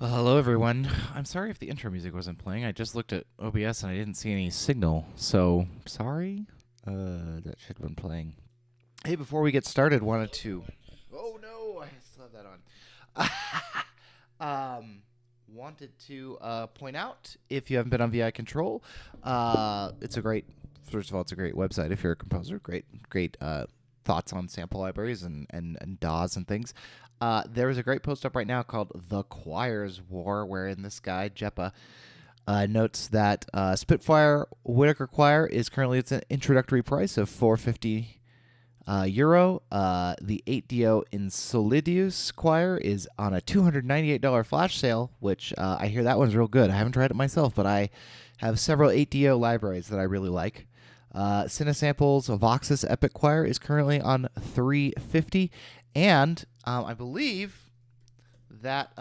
Well, hello everyone. I'm sorry if the intro music wasn't playing. I just looked at OBS and I didn't see any signal, so sorry. That should have been playing. Hey, before we get started, wanted to. Oh no, I still have that on. Wanted to point out, if you haven't been on VI Control, it's a great. First of all, it's a great website if you're a composer. Great thoughts on sample libraries and DAWs and things. There is a great post up right now called "The Choir's War," wherein this guy Jeppa notes that Spitfire Whitaker Choir is currently its an introductory price of €450. The 8DO Insolidius Choir is on a $298 flash sale, which I hear that one's real good. I haven't tried it myself, but I have several 8DO libraries that I really like. Cinesample's Voxus Epic Choir is currently on $350, and I believe that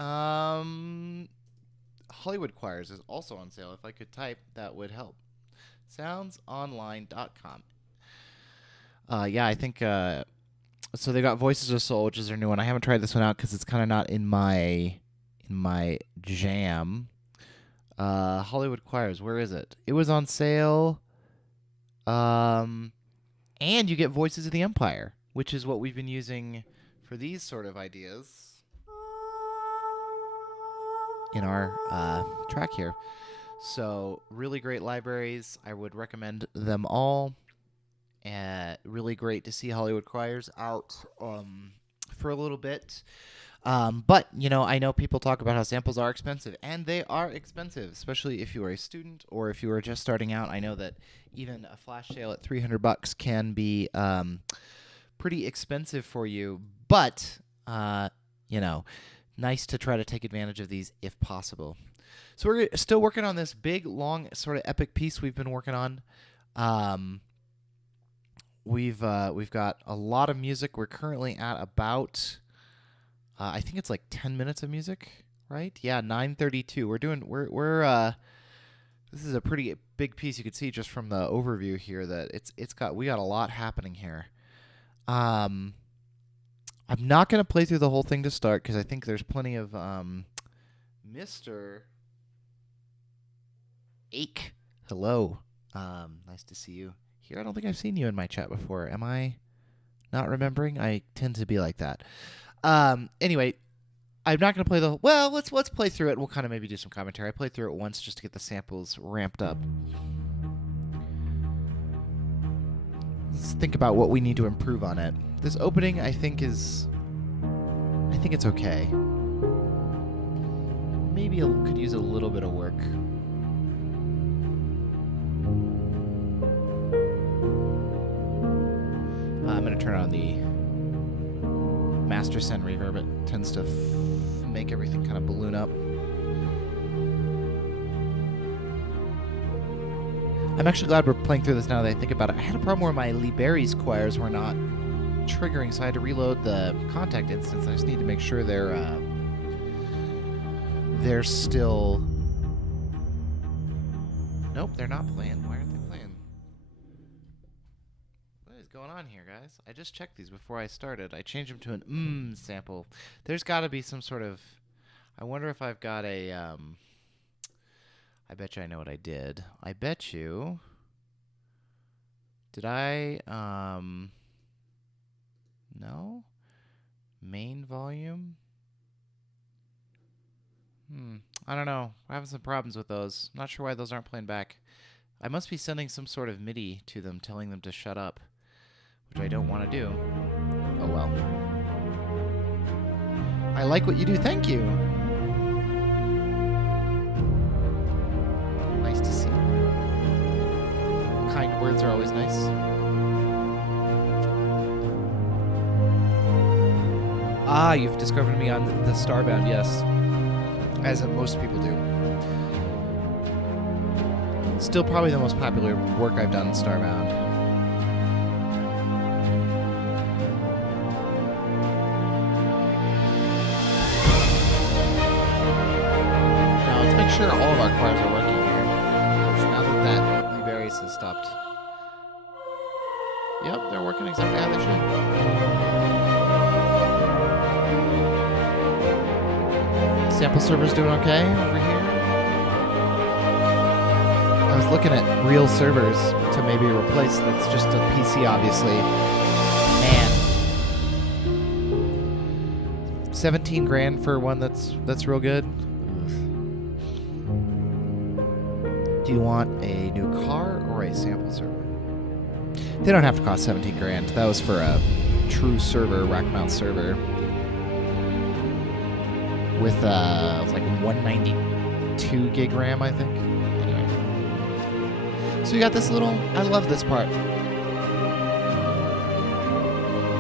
Hollywood Choirs is also on sale. If I could type, that would help. Soundsonline.com. Yeah, I think so. They got Voices of Soul, which is their new one. I haven't tried this one out because it's kind of not in my jam. Hollywood Choirs, where is it? It was on sale. And you get Voices of the Empire, which is what we've been using for these sort of ideas in our track here. So really great libraries. I would recommend them all. Really great to see Hollywood Choirs out for a little bit. But, you know, I know people talk about how samples are expensive, and they are expensive, especially if you are a student or if you are just starting out. I know that even a flash sale at $300 can be pretty expensive for you, but, you know, nice to try to take advantage of these if possible. So we're still working on this big, long, sort of epic piece we've been working on. We've got a lot of music. We're currently at about... I think it's like 10 minutes of music, right? Yeah, 9:32. This is a pretty big piece. You can see just from the overview here that we got a lot happening here. I'm not going to play through the whole thing to start because I think there's plenty of Mr. Ake. Hello. Nice to see you here. I don't think I've seen you in my chat before. Am I not remembering? I tend to be like that. Anyway, I'm not going to play the... Well, let's play through it. We'll kind of maybe do some commentary. I played through it once just to get the samples ramped up. Let's think about what we need to improve on it. This opening, I think it's okay. Maybe it could use a little bit of work. I'm going to turn on the Master Send reverb. It tends to make everything kind of balloon up. I'm actually glad we're playing through this now that I think about it. I had a problem where my Lee Berry's choirs were not triggering, so I had to reload the contact instance. I just need to make sure they're still... Nope, they're not playing. Why aren't they playing? What is going on here, guys? I just checked these before I started. I changed them to an sample. There's got to be some sort of... I wonder if I've got a... I bet you I know what I did. I bet you... Did I... No? Main volume? I don't know. We're having some problems with those. Not sure why those aren't playing back. I must be sending some sort of MIDI to them telling them to shut up, which I don't want to do. Oh well. I like what you do. Thank you. Nice to see. Kind words are always nice. Ah, you've discovered me on the Starbound, yes. As most people do. Still probably the most popular work I've done in Starbound. Now let's make sure all of our choirs are working here. Because now that Lee Berry's has stopped. Yep, they're working exactly how they should. Sample server's doing okay over here. I was looking at real servers to maybe replace. That's just a PC, obviously. Man, 17 grand for one that's real good. Do you want a new car or a sample server? They don't have to cost 17 grand. That was for a true server, rack mount server. With like 192 gig RAM, I think. Anyway. So we got this little, I love this part.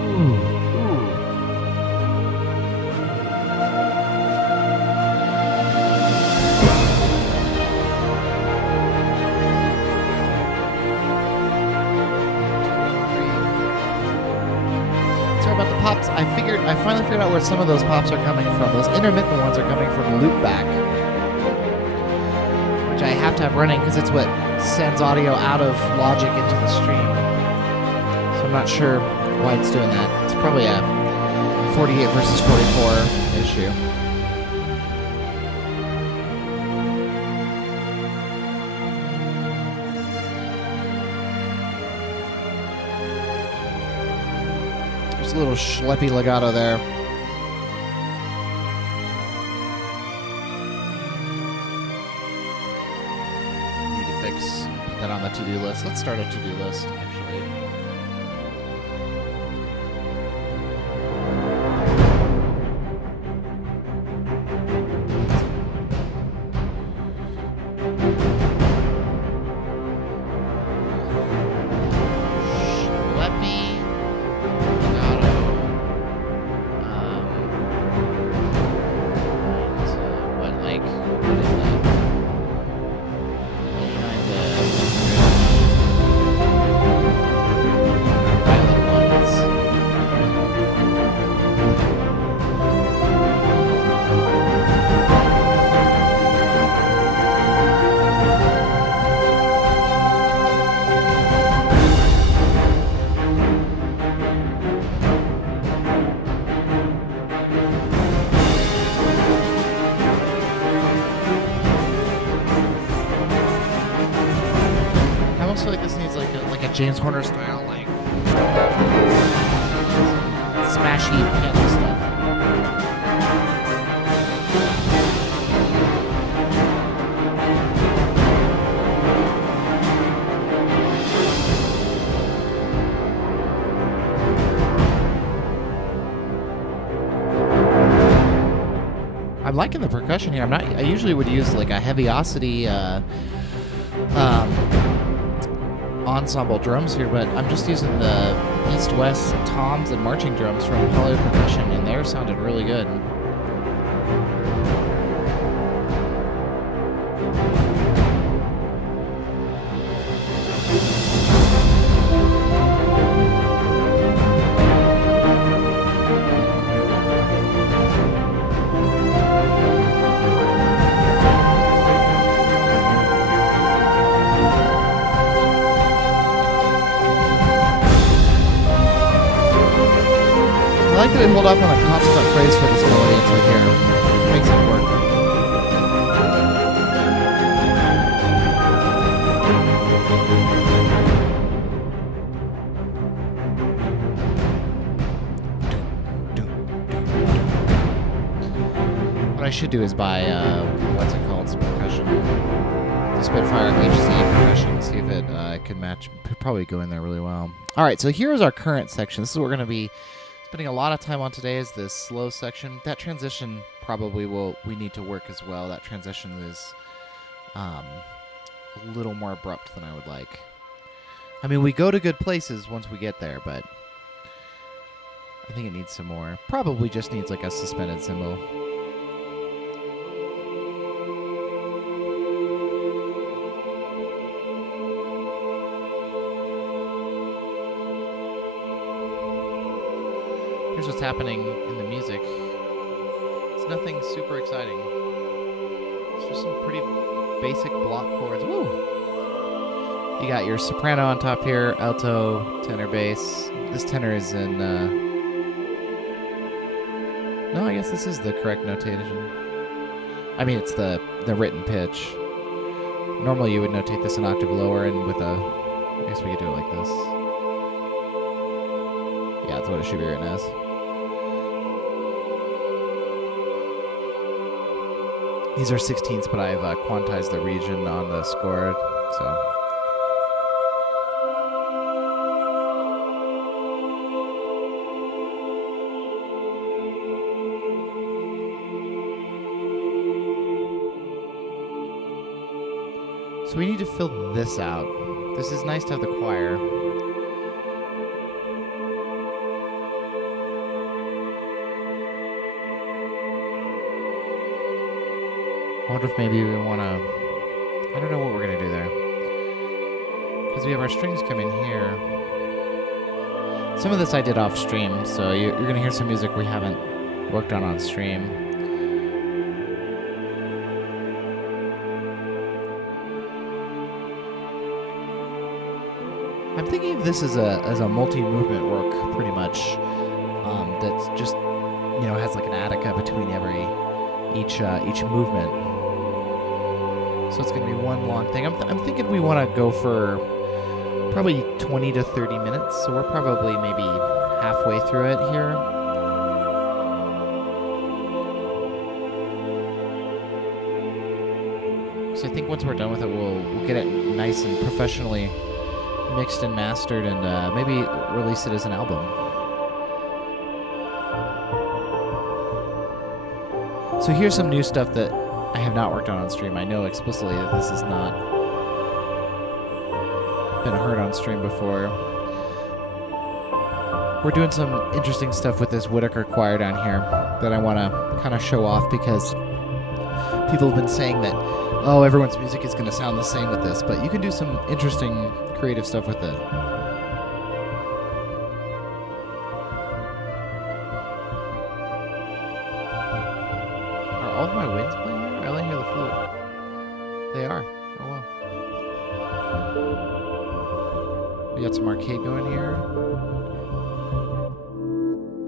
Ooh. Pops, I finally figured out where some of those pops are coming from. Those intermittent ones are coming from loopback, which I have to have running because it's what sends audio out of Logic into the stream. So I'm not sure why it's doing that. It's probably a 48 versus 44 issue. A little schleppy legato there. Need to put that on the to-do list. Let's start a to-do list, actually. James Horner style, like smashy piano stuff. I'm liking the percussion here. I usually would use like a heaviosity ensemble drums here, but I'm just using the east-west toms and marching drums from Hollywood Percussion, and they're sounding really good. I like that it hold up on a constant phrase for this melody until here. It makes it work. What I should do is buy, what's it called? It's percussion. The Spitfire HC percussion. See if it could match. Probably go in there really well. Alright, so here is our current section. This is what we're going to be spending a lot of time on today, is this slow section. That transition probably we need to work as well. That transition is a little more abrupt than I would like. I mean, we go to good places once we get there, but I think it needs some more. Probably just needs like a suspended cymbal. Here's what's happening in the music. It's nothing super exciting. It's just some pretty basic block chords. Woo! You got your soprano on top here, alto, tenor, bass. This tenor is in... No, I guess this is the correct notation. I mean, it's the written pitch. Normally you would notate this an octave lower, and with I guess we could do it like this. Yeah, that's what it should be written as. These are 16ths, but I've quantized the region on the score, so. So we need to fill this out. This is nice to have the choir. I wonder if maybe we want to... I don't know what we're going to do there. Because we have our strings come in here. Some of this I did off stream, so you're going to hear some music we haven't worked on stream. I'm thinking of this as a multi-movement work, pretty much. That's just, has like an attica between each movement. So it's going to be one long thing. I'm thinking we want to go for probably 20 to 30 minutes. So we're probably maybe halfway through it here. So I think once we're done with it, we'll get it nice and professionally mixed and mastered, and maybe release it as an album. So here's some new stuff that I have not worked on stream. I know explicitly that this has not been heard on stream before. We're doing some interesting stuff with this Whittaker choir down here that I want to kind of show off, because people have been saying that, oh, everyone's music is going to sound the same with this, but you can do some interesting creative stuff with it. Are all of my winds playing there? I only hear the flute. They are. Oh well. We got some arcade going here.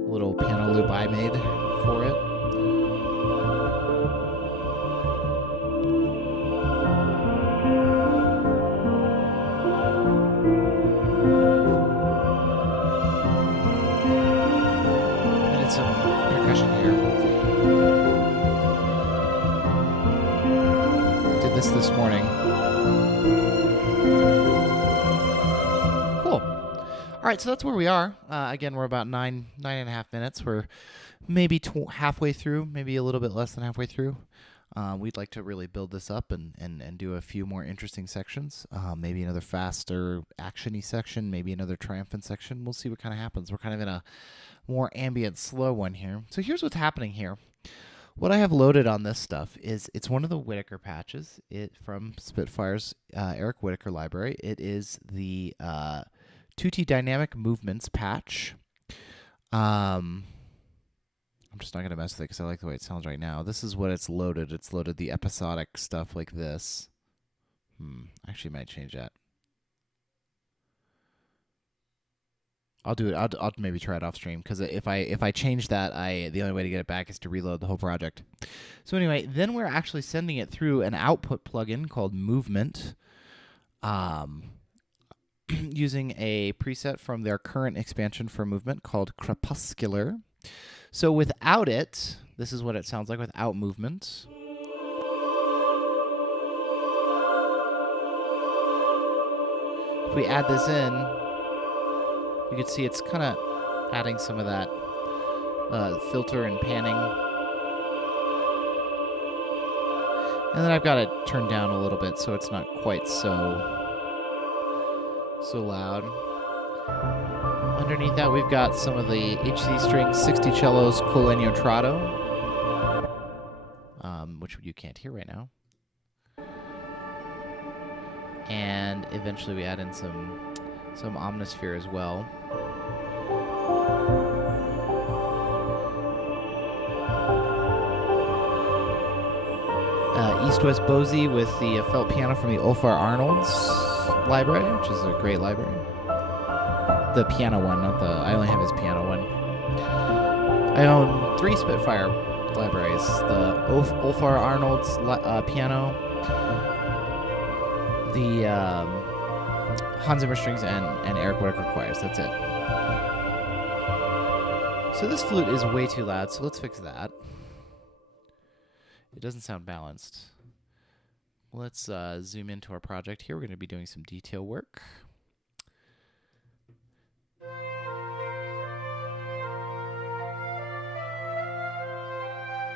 A little piano loop I made for it. Some percussion here. Did this morning. Cool. All right, so that's where we are. Again, we're about nine and a half minutes. We're maybe halfway through, maybe a little bit less than halfway through. We'd like to really build this up and do a few more interesting sections. Maybe another faster, action-y section, maybe another triumphant section. We'll see what kind of happens. We're kind of in a more ambient, slow one here. So here's what's happening here. What I have loaded on this stuff is it's one of the Whittaker patches from Spitfire's Eric Whittaker library. It is the Tutti Dynamic Movements patch. I'm just not going to mess with it because I like the way it sounds right now. This is what it's loaded. It's loaded the episodic stuff like this. Actually might change that. I'll do it. I'll maybe try it off stream, because if I change that, the only way to get it back is to reload the whole project. So anyway, then we're actually sending it through an output plugin called Movement, using a preset from their current expansion for Movement called Crepuscular. So without it, this is what it sounds like without Movement. If we add this in, you can see it's kind of adding some of that filter and panning. And then I've got it turned down a little bit so it's not quite so loud. Underneath that, we've got some of the HC Strings 60 Cellos Col Legno Trado, which you can't hear right now. And eventually we add in some Omnisphere as well. East-West Bosey with the felt piano from the Olfar Arnold's library, which is a great library. The piano one, not the... I only have his piano one. I own 3 Spitfire libraries. The Olfar Arnold's piano, the Hans Zimmer strings, and Eric Whitacre choirs. That's it. So this flute is way too loud, so let's fix that. It doesn't sound balanced. Let's zoom into our project here. We're going to be doing some detail work.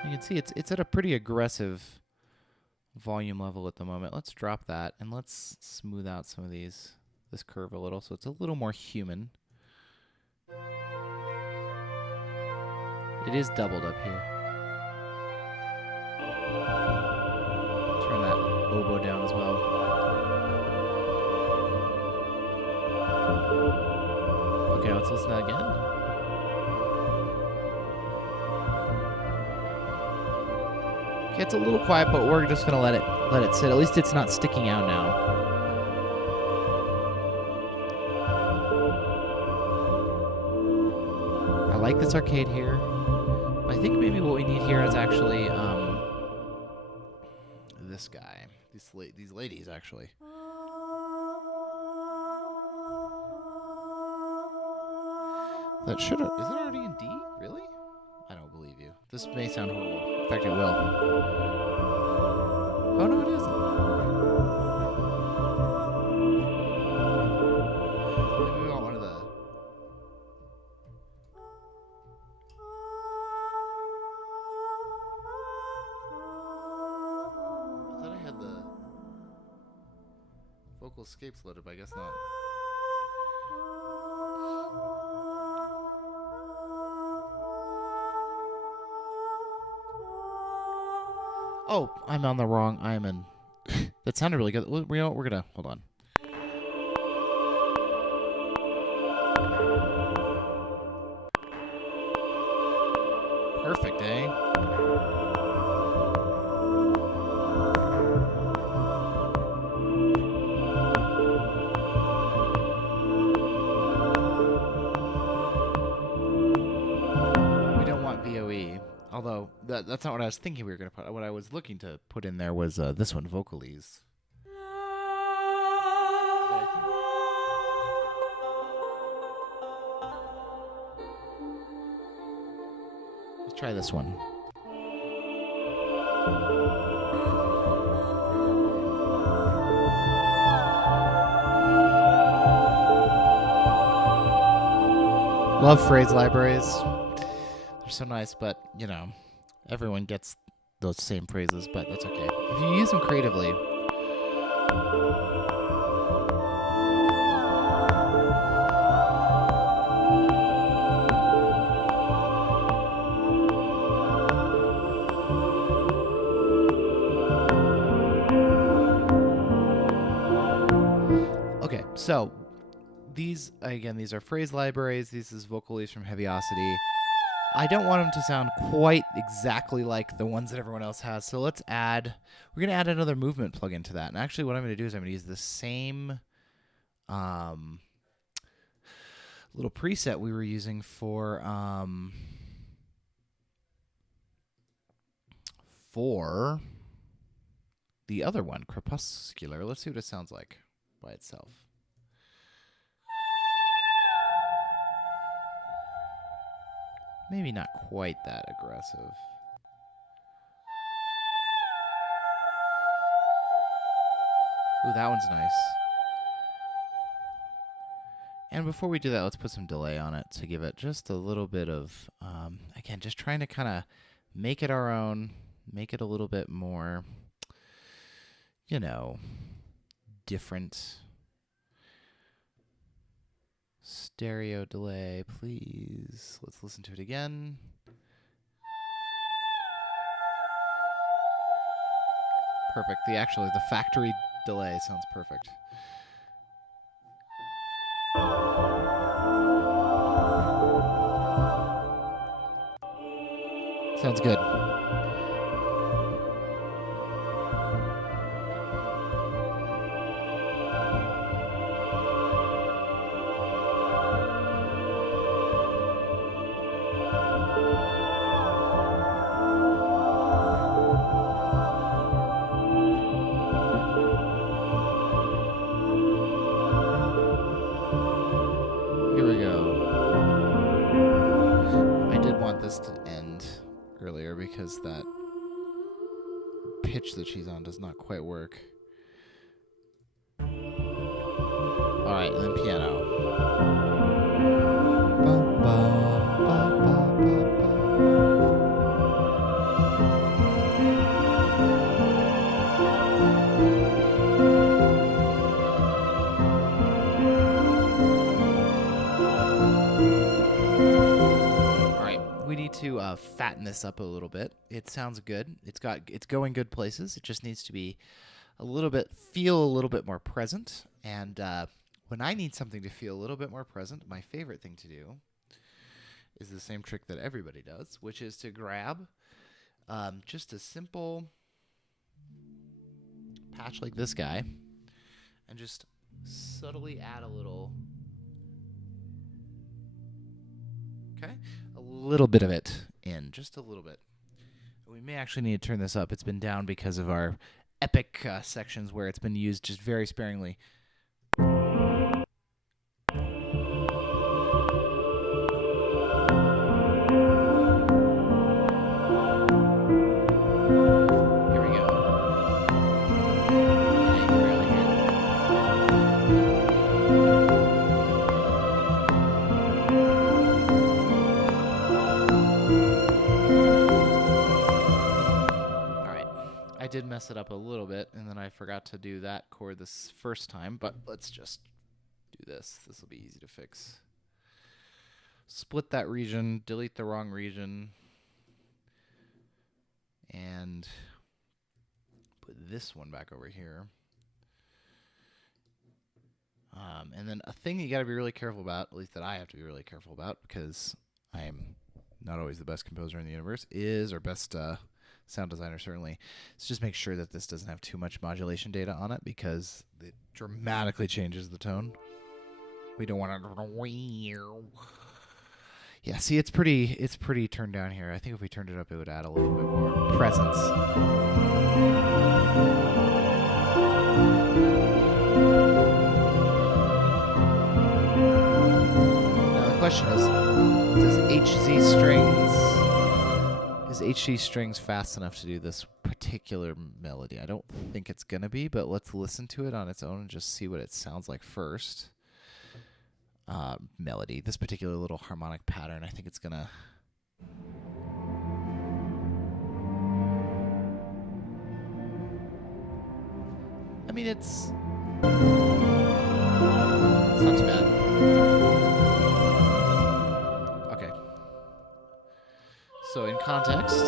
You can see it's at a pretty aggressive volume level at the moment. Let's drop that and let's smooth out some of this curve a little so it's a little more human. It is doubled up here. Turn that oboe down as well. Okay, let's listen to that again. Okay, it's a little quiet, but we're just gonna let it sit. At least it's not sticking out now. I like this arcade here. I think maybe what we need here is actually this guy. These ladies actually. That should have. Is it already in D? Really? I don't believe you. This may sound horrible. In fact, it will. Oh no, it isn't. Maybe we want one of the. I thought I had the vocal escapes loaded, but I guess not. Oh, I'm on the wrong. I'm in. That sounded really good. You know what? We're gonna hold on. Perfect, eh? We don't want VOE. Although, that's not what I was thinking we were going to put. What I was looking to put in there was this one, Vocalese. Let's try this one. Love phrase libraries. They're so nice, but, you know, everyone gets those same phrases, but that's okay. If you use them creatively. Okay, so these are phrase libraries. This is Vocalese from Heaviosity. I don't want them to sound quite exactly like the ones that everyone else has, so we're going to add another movement plugin to that. And actually what I'm going to do is I'm going to use the same little preset we were using for the other one, Crepuscular. Let's see what it sounds like by itself. Maybe not quite that aggressive. Ooh, that one's nice. And before we do that, let's put some delay on it to give it just a little bit of, again, just trying to kind of make it our own, make it a little bit more, you know, different. Stereo delay, please. Let's listen to it again. Perfect. The factory delay sounds perfect. Sounds good. end earlier because that pitch that she's on does not quite work. All right, and then piano. To fatten this up a little bit. It sounds good. It's going good places. It just needs to be feel a little bit more present. And when I need something to feel a little bit more present, my favorite thing to do is the same trick that everybody does, which is to grab just a simple patch like this guy and just subtly add a little. Okay, a little bit of it in, just a little bit. We may actually need to turn this up. It's been down because of our epic sections where it's been used just very sparingly. I did mess it up a little bit, and then I forgot to do that chord this first time, but let's just do this. This will be easy to fix. Split that region, delete the wrong region, and put this one back over here. And then a thing you got to be really careful about, at least that I have to be really careful about, because I am not always the best composer in the universe, or best sound designer certainly, is just make sure that this doesn't have too much modulation data on it, because it dramatically changes the tone. We don't want to. Yeah, see, it's pretty turned down here. I think if we turned it up, it would add a little bit more presence. Now the question is HZ strings fast enough to do this particular melody? I don't think it's gonna be, but let's listen to it on its own and just see what it sounds like first. Melody, this particular little harmonic pattern, I think it's gonna. I mean, it's not too bad. Okay. So in context,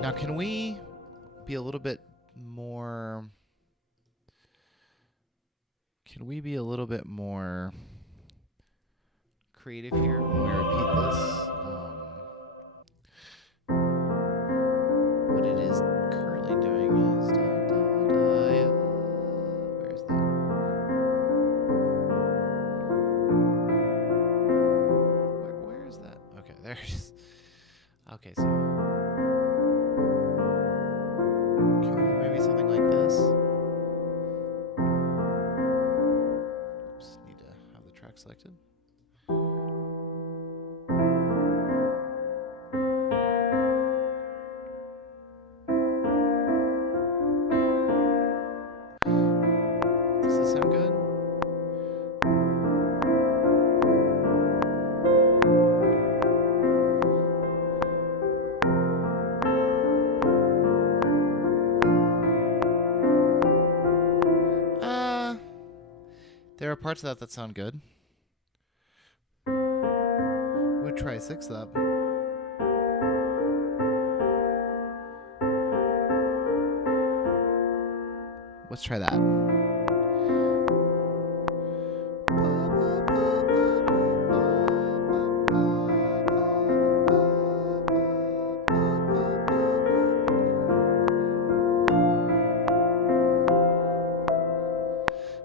now can we be a little bit more? Can we be a little bit more creative here when we repeat this? What it is currently doing is da, da, da, yeah. Where's that? Where is that? Okay, there it is. Okay, so can we do maybe something like this? Oops, need to have the track selected. Does this sound good? There are parts of that sound good. We'll try a sixth up. Let's try that.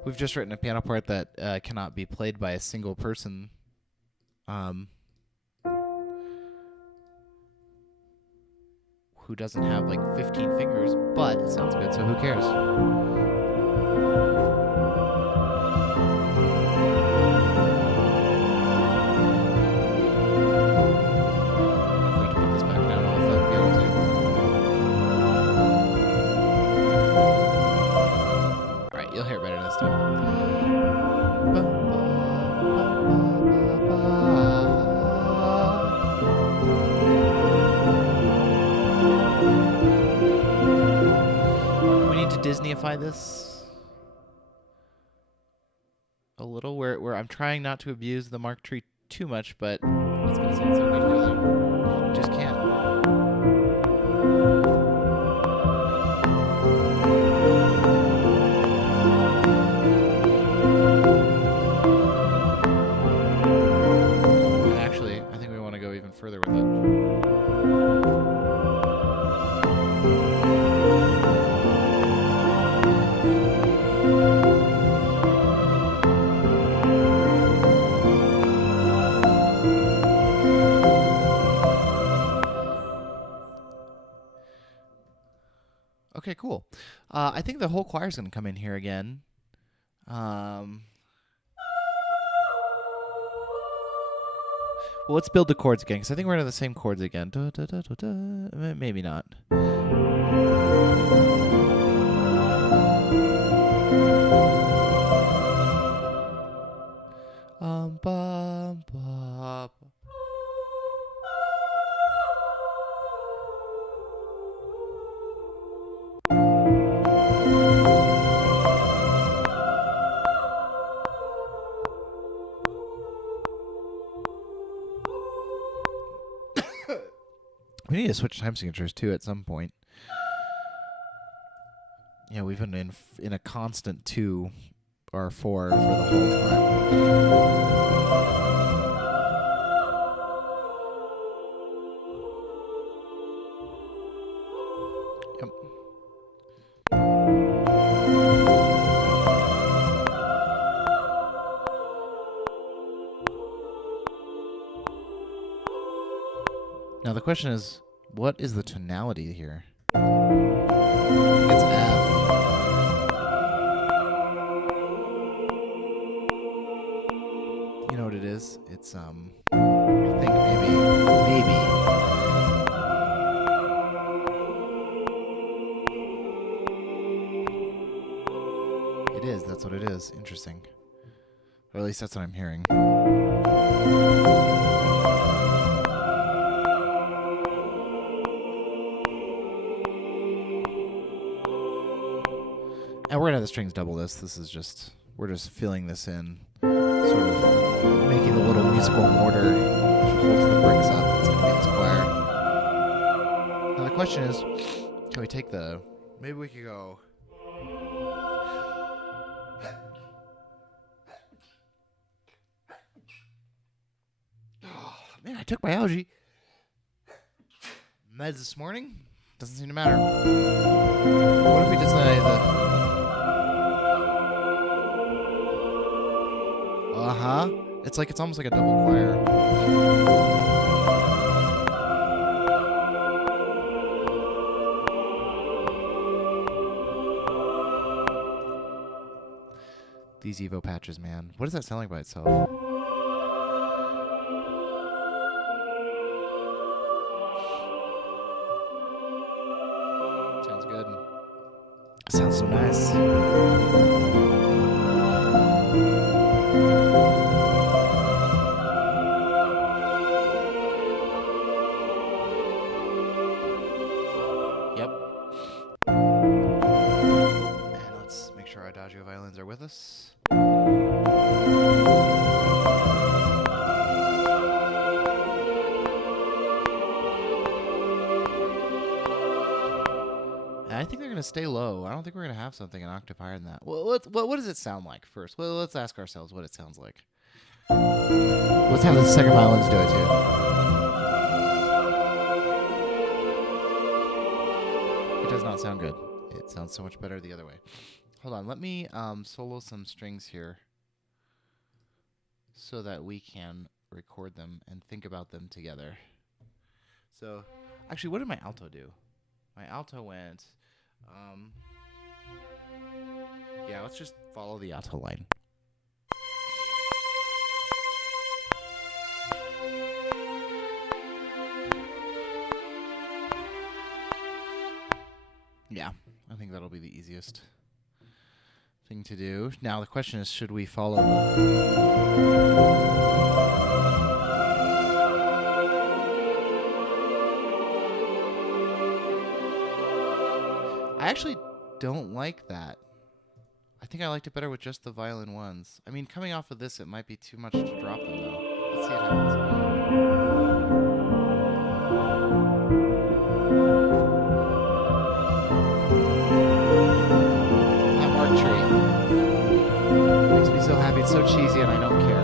We've just written a piano part that cannot be played by a single person. Who doesn't have like 15 fingers, but it sounds good, so who cares? If we can put this back down off the piano too. Alright, you'll hear it better this time. Disneyify this a little, where I'm trying not to abuse the Mark tree too much, but it's gonna sound so good here. Just can't. And actually, I think we want to go even further with it. Okay, cool. I think the whole choir's going to come in here again. Well, let's build the chords again, because I think we're going to have the same chords again. Da, da, da, da, da. Maybe not. Ba, ba. We need to switch time signatures too at some point. Yeah, we've been in a constant 2 or 4 for the whole time. Yep. Now the question is, what is the tonality here? It's F. You know what it is? It's I think maybe. It is. That's what it is. Interesting. Or at least that's what I'm hearing. And we're gonna have the strings double this. We're just filling this in, sort of making the little musical mortar which holds the bricks up. It's gonna be this choir. Now the question is, can we take maybe we could go. Oh, man, I took my allergy meds this morning. Doesn't seem to matter. What if we just It's almost like a double choir. These Evo patches, man. What does that sound like by itself? Sounds good. Sounds so nice. Violins are with us. And I think they're going to stay low. I don't think we're going to have something an octave higher than that. Well, what does it sound like first? Well, let's ask ourselves what it sounds like. Let's have the second violins do it too. It does not sound good. It sounds so much better the other way. Hold on, let me solo some strings here so that we can record them and think about them together. So, actually, what did my alto do? My alto went, yeah, let's just follow the alto line. Yeah, I think that'll be the easiest thing to do. Now the question is, should we follow I actually don't like that. I think I liked it better with just the violin ones. I mean, coming off of this, it might be too much to drop them, though. Let's see what happens. That Mark tree makes me so happy. It's so cheesy, and I don't care.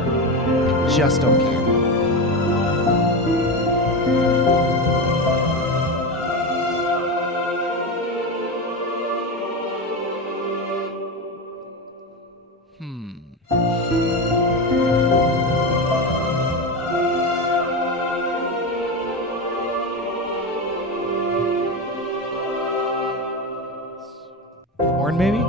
I just don't care. Horn, maybe?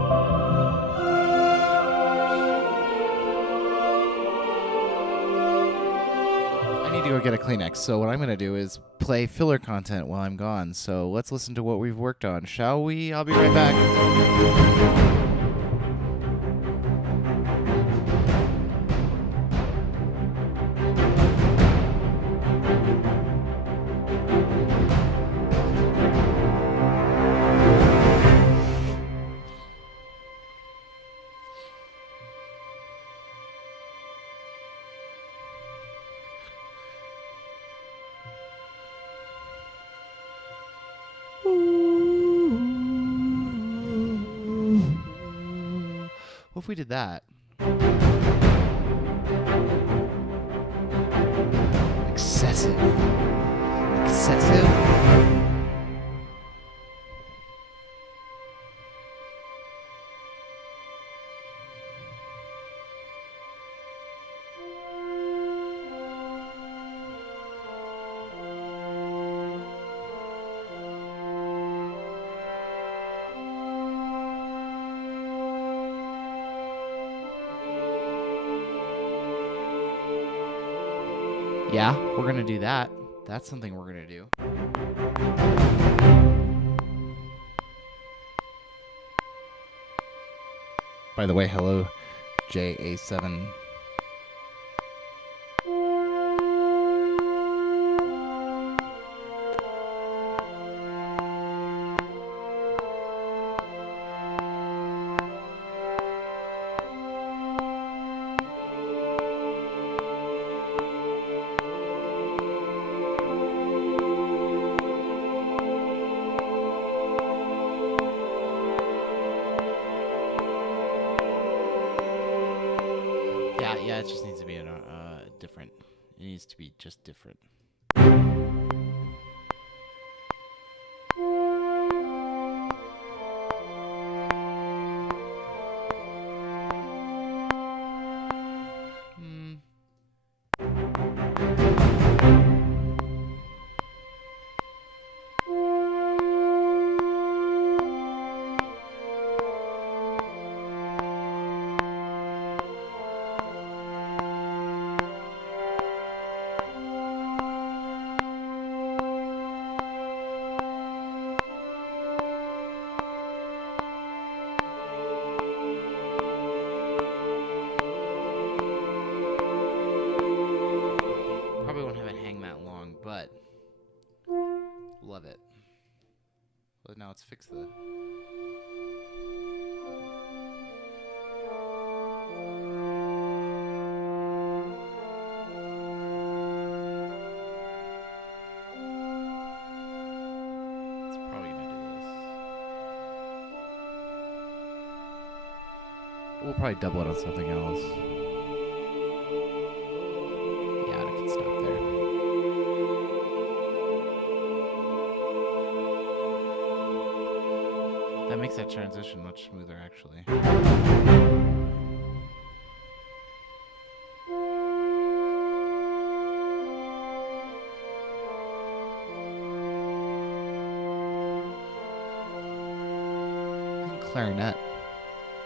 I need to go get a Kleenex, so what I'm going to do is play filler content while I'm gone. So let's listen to what we've worked on, shall we? I'll be right back. What if we did that? Excessive. Excessive? Yeah, we're going to do that. That's something we're going to do. By the way, hello, JA7. Yeah, it just needs to be different. It needs to be just different. But love it. But now let's fix the. It's probably gonna do this. We'll probably double it on something else. Yeah, I can stop there. That makes that transition much smoother, actually. Clarinet.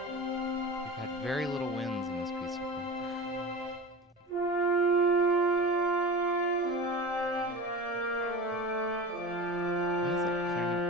We've had very little winds in this piece of film. Why is that clarinet?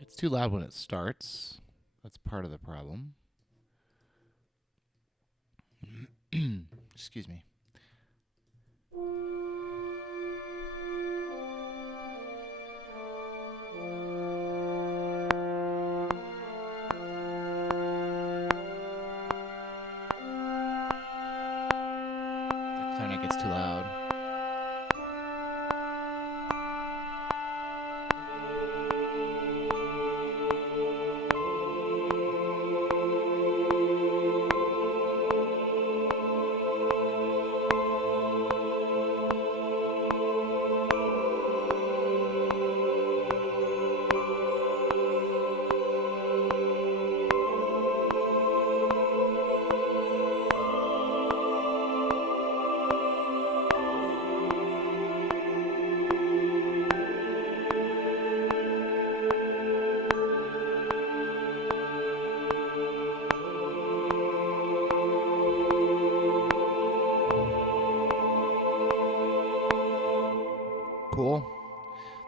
It's too loud when it starts. That's part of the problem. Excuse me. The clarinet gets too loud. Cool.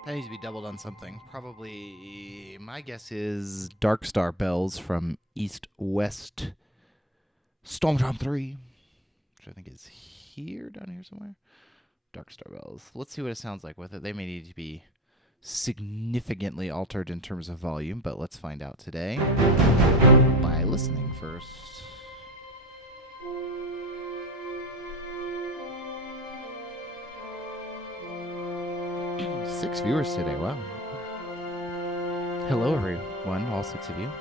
That needs to be doubled on something. Probably, my guess is Dark Star Bells from East West Stormdrum 3, which I think is here, down here somewhere. Dark Star Bells. Let's see what it sounds like with it. They may need to be significantly altered in terms of volume, but let's find out today by listening first. 6 viewers today, wow. Hello everyone, all 6 of you.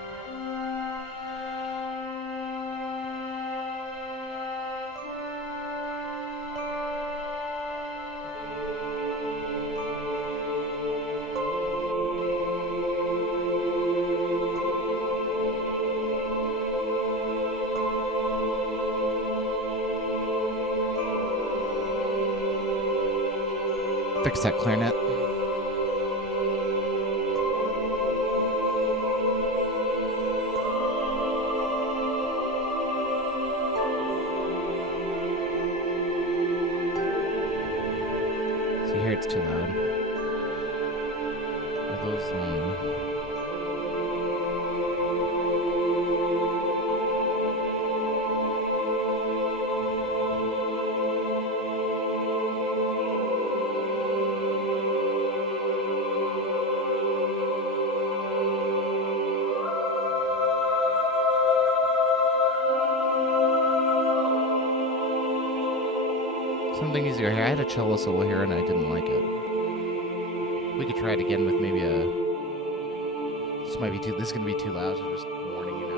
Fix that clarinet. So you hear it's too loud. Are those something easier here. I had a cello solo here and I didn't like it. We could try it again with maybe a... This is going to be too loud, so just warning you now.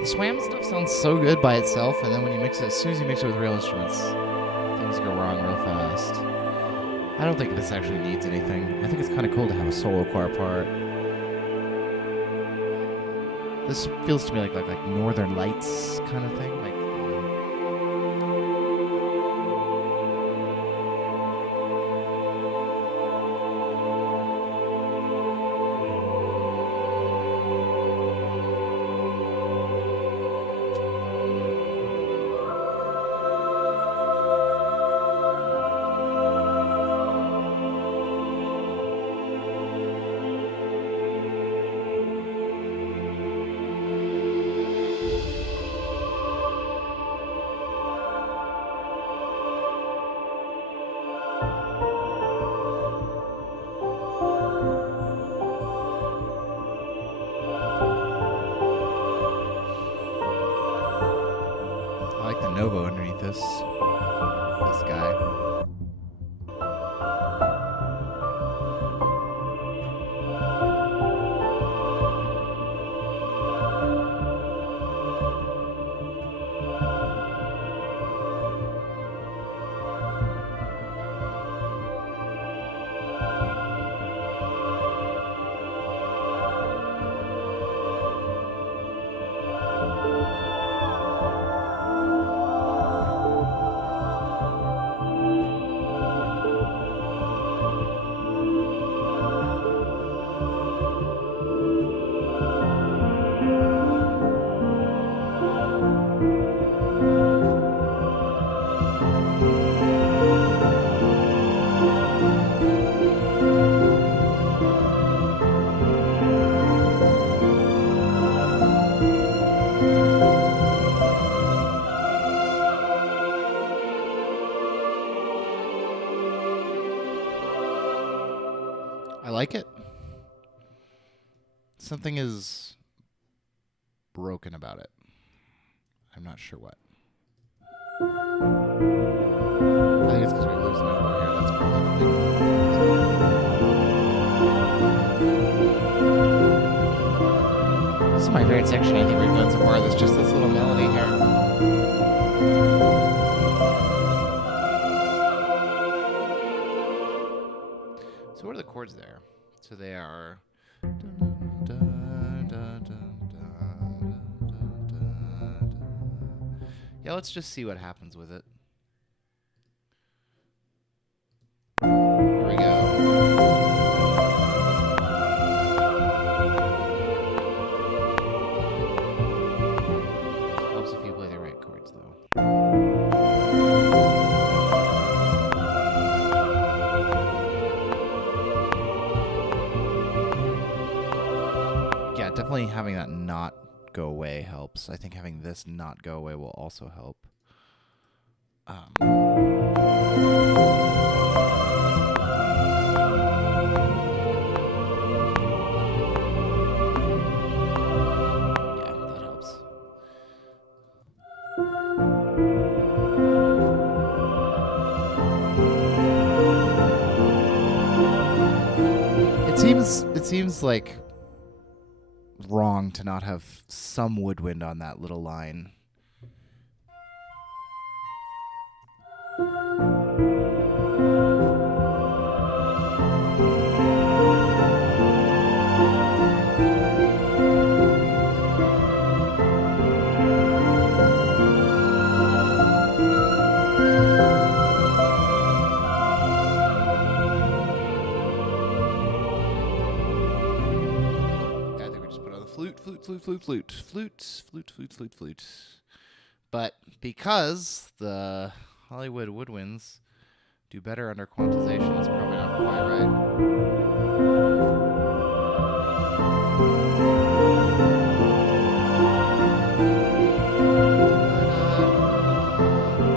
The swam stuff sounds so good by itself, and then when you mix it, as soon as you mix it with real instruments, things go wrong real fast. I don't think this actually needs anything. I think it's kind of cool to have a solo choir part. This feels to me like Northern Lights kind of thing. Like. Novo underneath this guy. I like it. Something is broken about it. I'm not sure what. I think it's because we lose Novo here. That's probably the big one. This is my favorite section I think we've done so far. There's just this little melody here. So what are the chords there? So they are. Yeah, let's just see what happens with it. Here we go. Helps if you play the right chords, though. Yeah, definitely having that not go away helps. I think having this not go away will also help. Yeah, that helps. It seems like wrong to not have some woodwind on that little line. Flute. But because the Hollywood woodwinds do better under quantization, it's probably not quite right.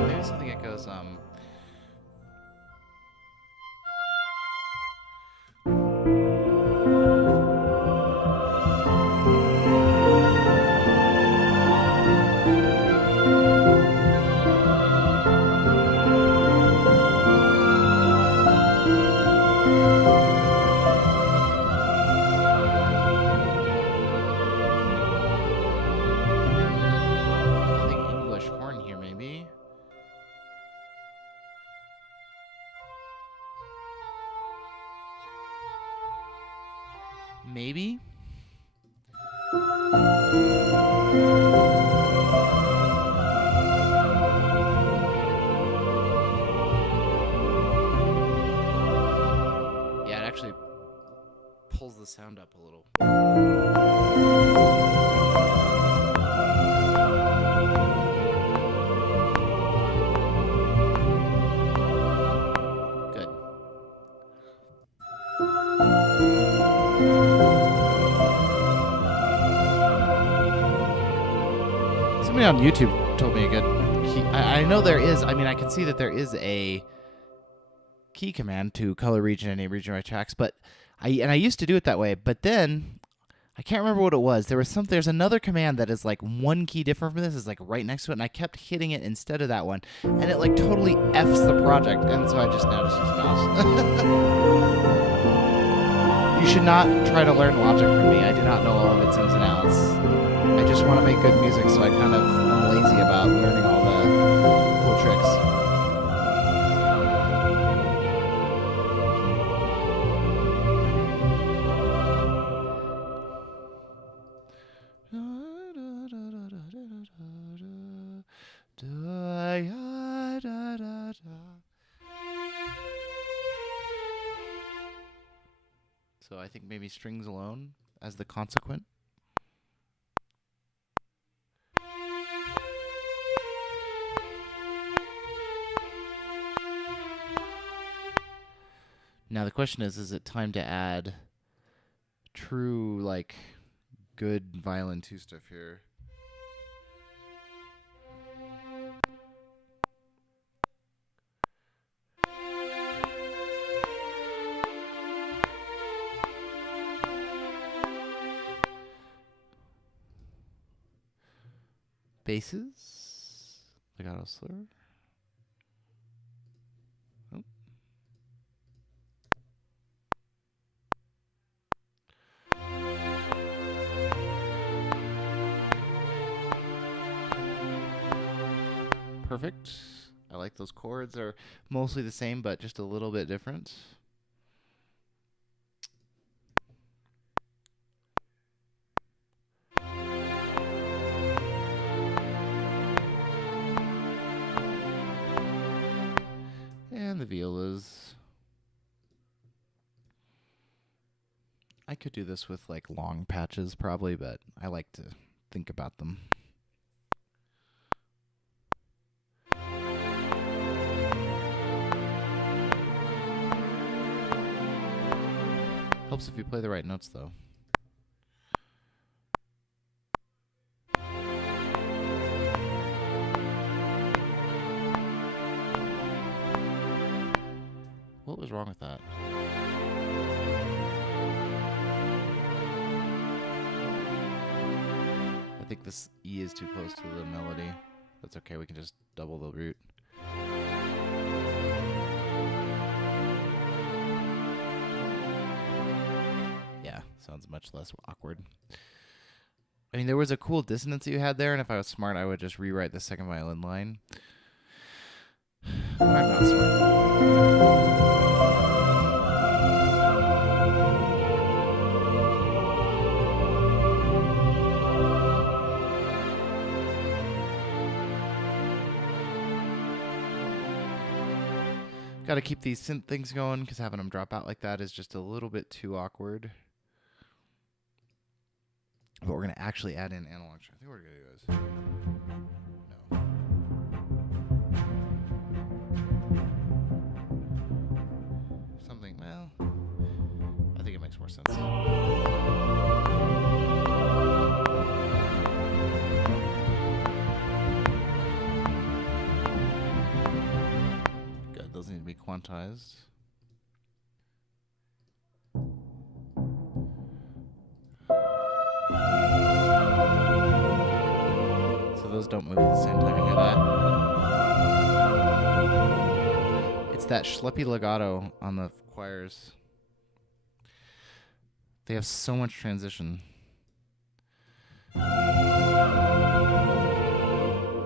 Maybe something that goes maybe. the sound up a little. Good. Somebody on YouTube told me a good key. I know there is. I mean, I can see that there is a key command to color region any region right tracks, but I used to do it that way, but then I can't remember what it was. There's another command that is like one key different from this, is like right next to it, and I kept hitting it instead of that one, and it like totally F's the project, and so I just now just use mouse. You should not try to learn Logic from me. I do not know all of its ins and outs. I just want to make good music, so I kind of am lazy about learning all the cool tricks. So I think maybe strings alone as the consequent. Now the question is it time to add true, like, good violin 2 stuff here? Basses, legato slur. Oh. Perfect. I like those chords. They're mostly the same, but just a little bit different. And the violas. I could do this with like long patches probably, but I like to think about them. Helps if you play the right notes though. What was wrong with that? I think this E is too close to the melody. That's okay, we can just double the root. Yeah, sounds much less awkward. I mean, there was a cool dissonance that you had there, and if I was smart, I would just rewrite the second violin line. I'm not smart. Got to keep these synth things going because having them drop out like that is just a little bit too awkward. But we're going to actually add in analog. I think we're going to do this. No. Something, well, I think it makes more sense. Good, those need to be quantized. So those don't move at the same time. You hear that? It's that schleppy legato on the choirs. They have so much transition. I'm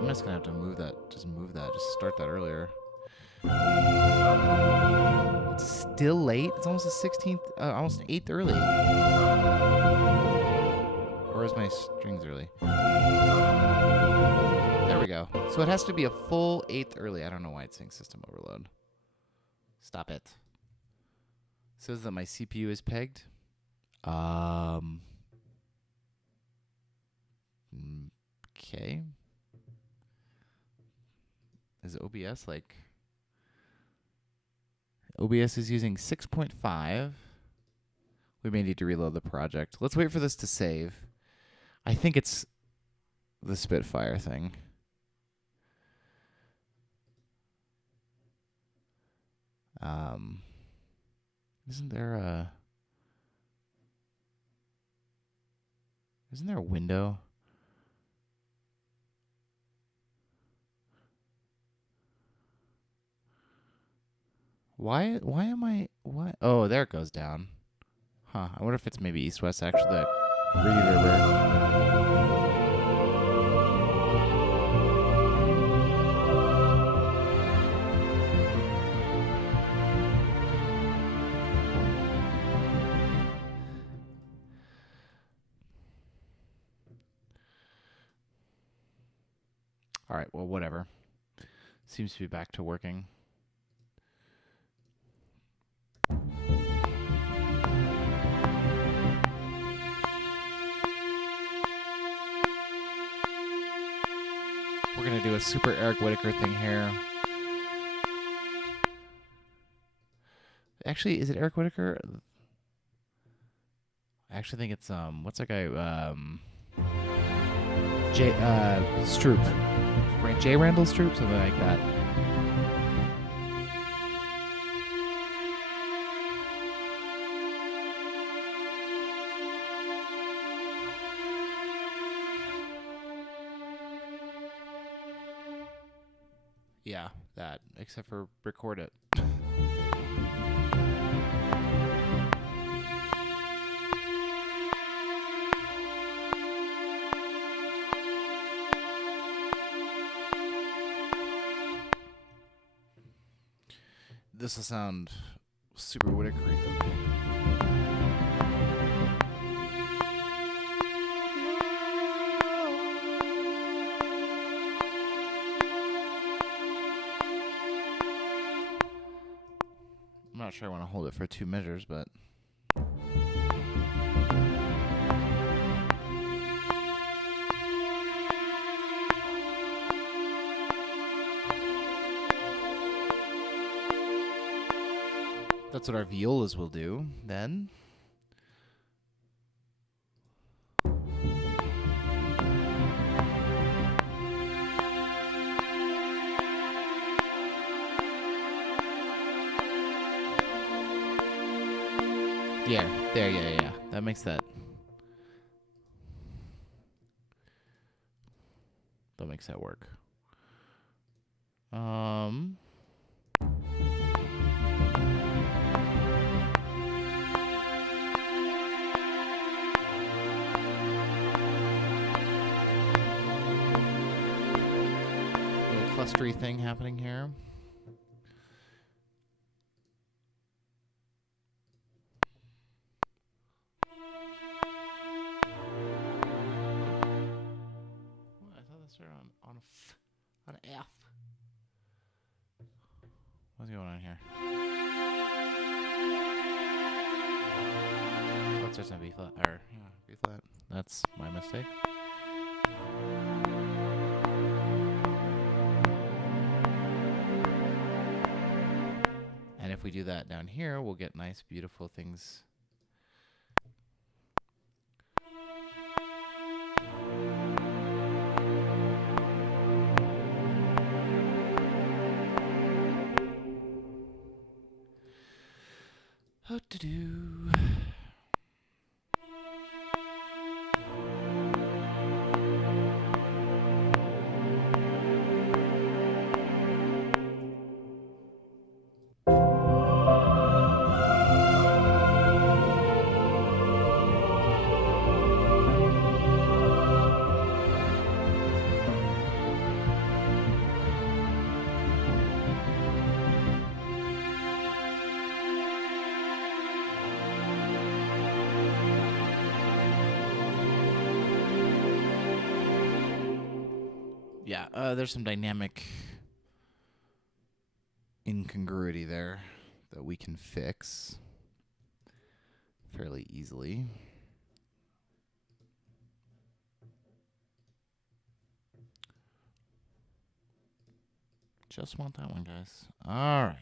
just gonna have to move that. Just move that. Just start that earlier. It's still late. It's almost the 16th, almost an 8th early. Or is my strings early? There we go. So it has to be a full 8th early. I don't know why it's saying system overload. Stop it. It says that my CPU is pegged. Okay. Is OBS like... OBS is using 6.5. We may need to reload the project. Let's wait for this to save. I think it's the Spitfire thing. Isn't there a window? Why am I what? Oh, there it goes down. Huh. I wonder if it's maybe east west actually the reverb. All right, well, whatever. Seems to be back to working. We're going to do a super Eric Whitacre thing here. Actually, is it Eric Whitacre? I actually think it's what's that guy? Stroop. J. Randall Stroop, something like that. Yeah, that. Except for record it. This will sound super Whitacre. I'm not sure I want to hold it for 2 measures, but... That's what our violas will do, then. Yeah. That makes that. That makes that work. Little clustery thing happening here. On F. What's going on here? Let's just have B flat or B flat. That's my mistake. And if we do that down here, we'll get nice, beautiful things. How to do? Yeah, there's some dynamic incongruity there that we can fix. fairly easily. Just want that one, guys. All right.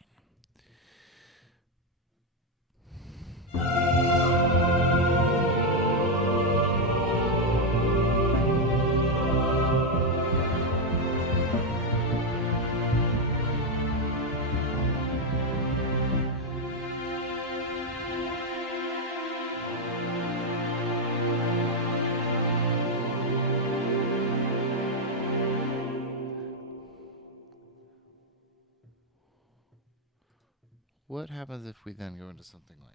What happens if we then go into something like...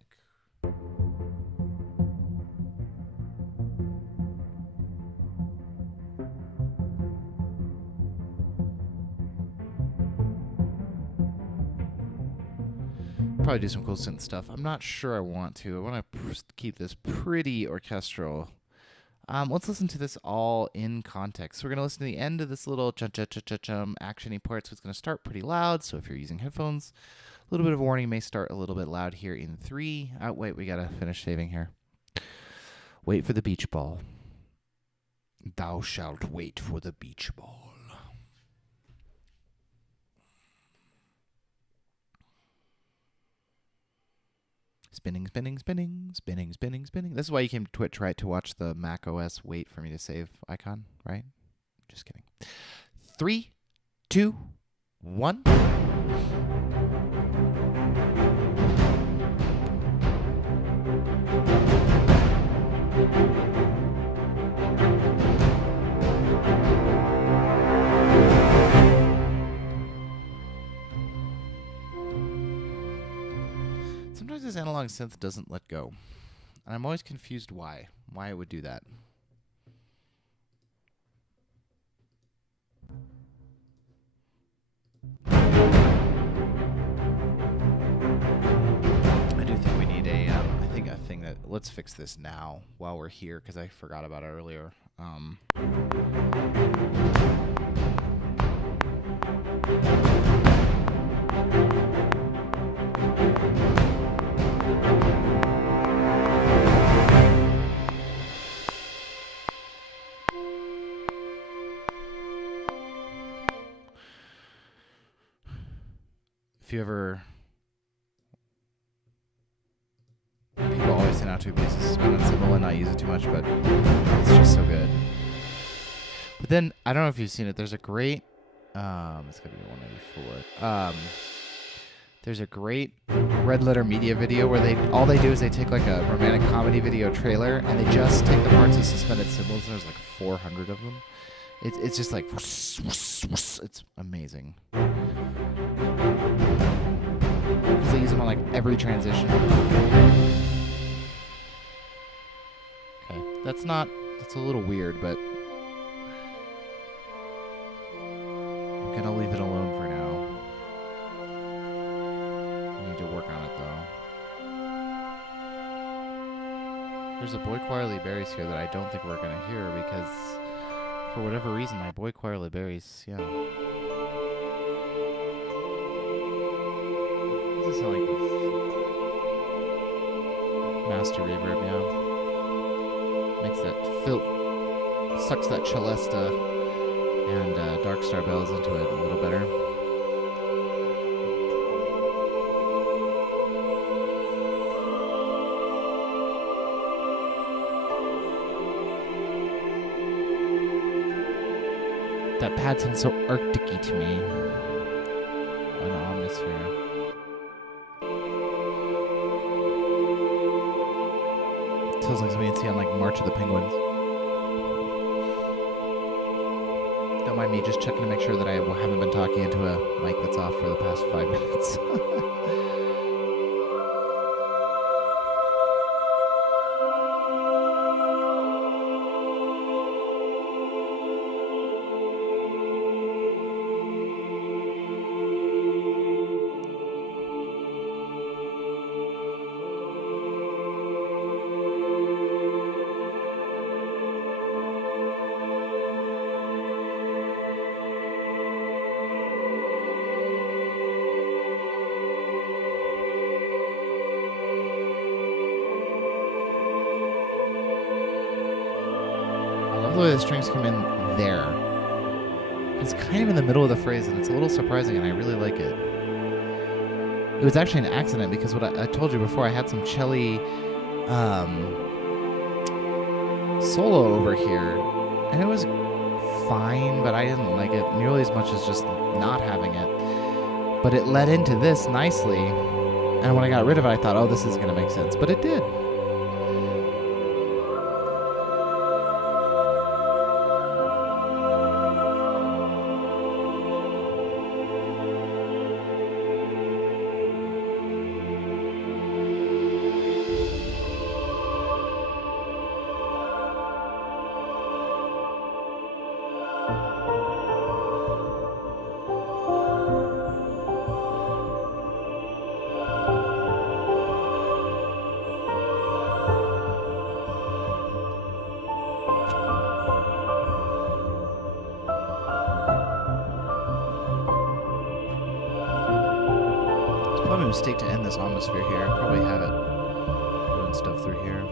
Probably do some cool synth stuff. I'm not sure I want to. I want to keep this pretty orchestral. Let's listen to this all in context. So we're going to listen to the end of this little action-y part. So it's going to start pretty loud. So if you're using headphones, a little bit of a warning, may start a little bit loud here in 3. Wait, we got to finish saving here. Wait for the beach ball. Thou shalt wait for the beach ball. Spinning, spinning, spinning, spinning, spinning, spinning. This is why you came to Twitch, right? To watch the Mac OS wait for me to save icon, right? Just kidding. 3, 2, 1. Sometimes this analog synth doesn't let go. And I'm always confused why it would do that. I do think we need a thing that, let's fix this now while we're here, because I forgot about it earlier. If you ever... People always say not to abuse the suspended symbol and not use it too much, but it's just so good. But then, I don't know if you've seen it, there's a great... it's gotta be 194. There's a great Red Letter Media video where all they do is they take like a romantic comedy video trailer and they just take the parts of suspended symbols, and there's like 400 of them. It's just like... It's amazing. Because they use them on like every transition. Okay, that's a little weird, but I'm gonna leave it alone for now. I need to work on it though. There's a Boy Choir Lee Berries here that I don't think we're gonna hear because for whatever reason my Boy Choir Lee Berries, yeah. Does it sound like master reverb, yeah. Makes that sucks that Celesta and Dark Star Bells into it a little better. That pad sounds so Arctic-y to me. An omnisphere. Sounds like something you'd see on like March of the Penguins. Don't mind me just checking to make sure that I haven't been talking into a mic that's off for the past 5 minutes. the way the strings come in there. It's kind of in the middle of the phrase, and it's a little surprising, and I really like it. It was actually an accident because what I told you before, I had some cello solo over here, and it was fine, but I didn't like it nearly as much as just not having it. But it led into this nicely, and when I got rid of it, I thought, oh, this is going to make sense. But it did. Probably a mistake to end this atmosphere here. Probably have it doing stuff through here.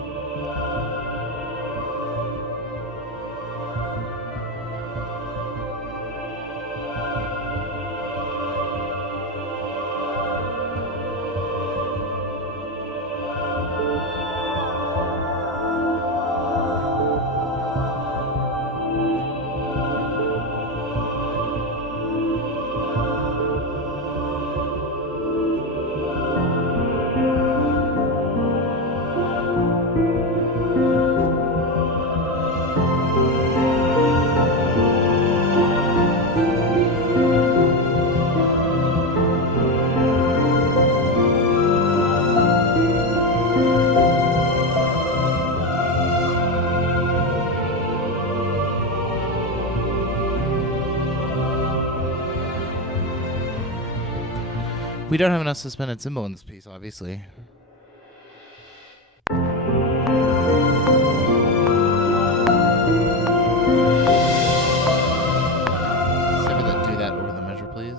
We don't have enough suspended cymbal in this piece, obviously. Do that over the measure, please.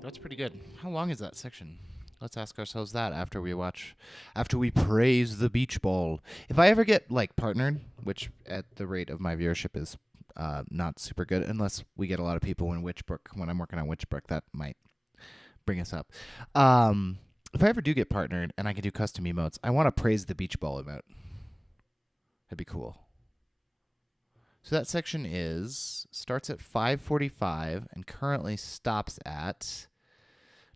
That's pretty good. How long is that section? Let's ask ourselves that after we praise the beach ball. If I ever get partnered, which at the rate of my viewership is not super good, unless we get a lot of people in Witchbrook, when I'm working on Witchbrook, that might bring us up. If I ever do get partnered and I can do custom emotes, I want to praise the beach ball emote. That'd be cool. So that section starts at 5:45 and currently stops at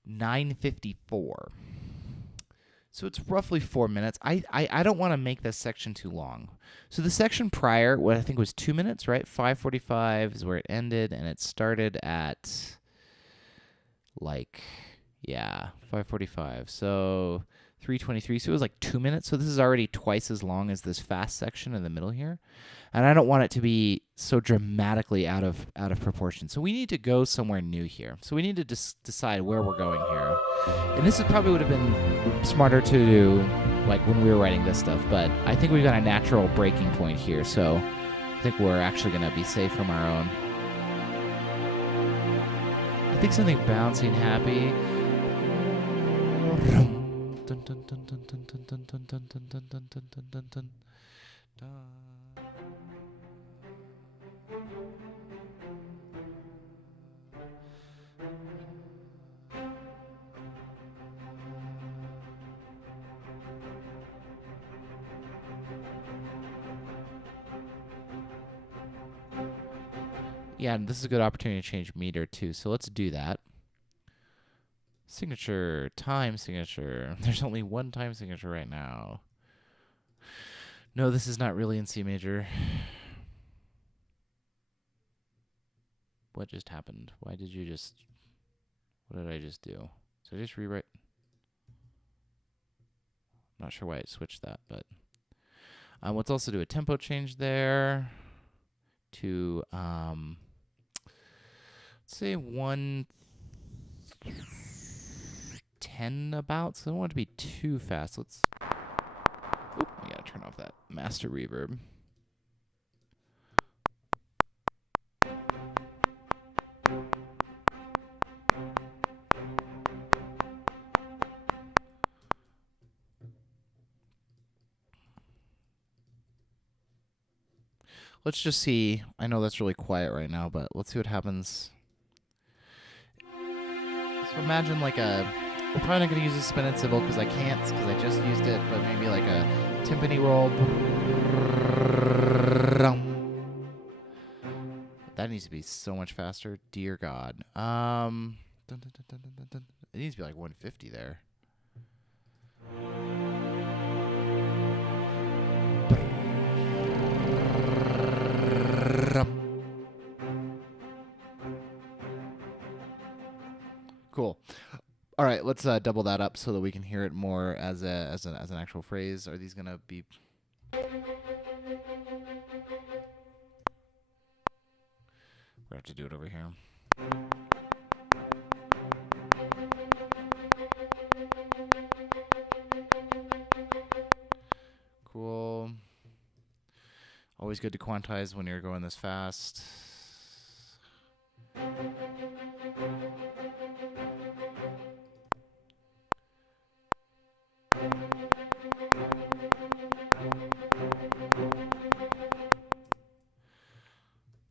9:54. So it's roughly 4 minutes. I don't want to make this section too long. So the section prior, what I think was 2 minutes, right? 5:45 is where it ended, and it started at 5:45. So 3:23. So it was 2 minutes. So this is already twice as long as this fast section in the middle here. And I don't want it to be so dramatically out of proportion. So we need to go somewhere new here. So we need to decide where we're going here. And this probably would have been smarter to do when we were writing this stuff. But I think we've got a natural breaking point here. So I think we're actually going to be safe from our own. I think something bouncing happy. Yeah, and this is a good opportunity to change meter too. So let's do that. Signature, time signature. There's only one time signature right now. No, this is not really in C major. What just happened? What did I just do? So I just rewrite. Not sure why it switched that, but Let's also do a tempo change there to, let's say 110 about. So I don't want it to be too fast. Let's, oop, we gotta turn off that master reverb. Let's just see. I know that's really quiet right now, but let's see what happens. So imagine like a, we're probably not going to use a spin and cymbal because I can't, because I just used it, but maybe like a timpani roll. That needs to be so much faster. Dear God. It needs to be like 150 there. Cool. All right, let's double that up so that we can hear it more as an actual phrase. Are these gonna be? We're gonna have to do it over here. Cool. Always good to quantize when you're going this fast.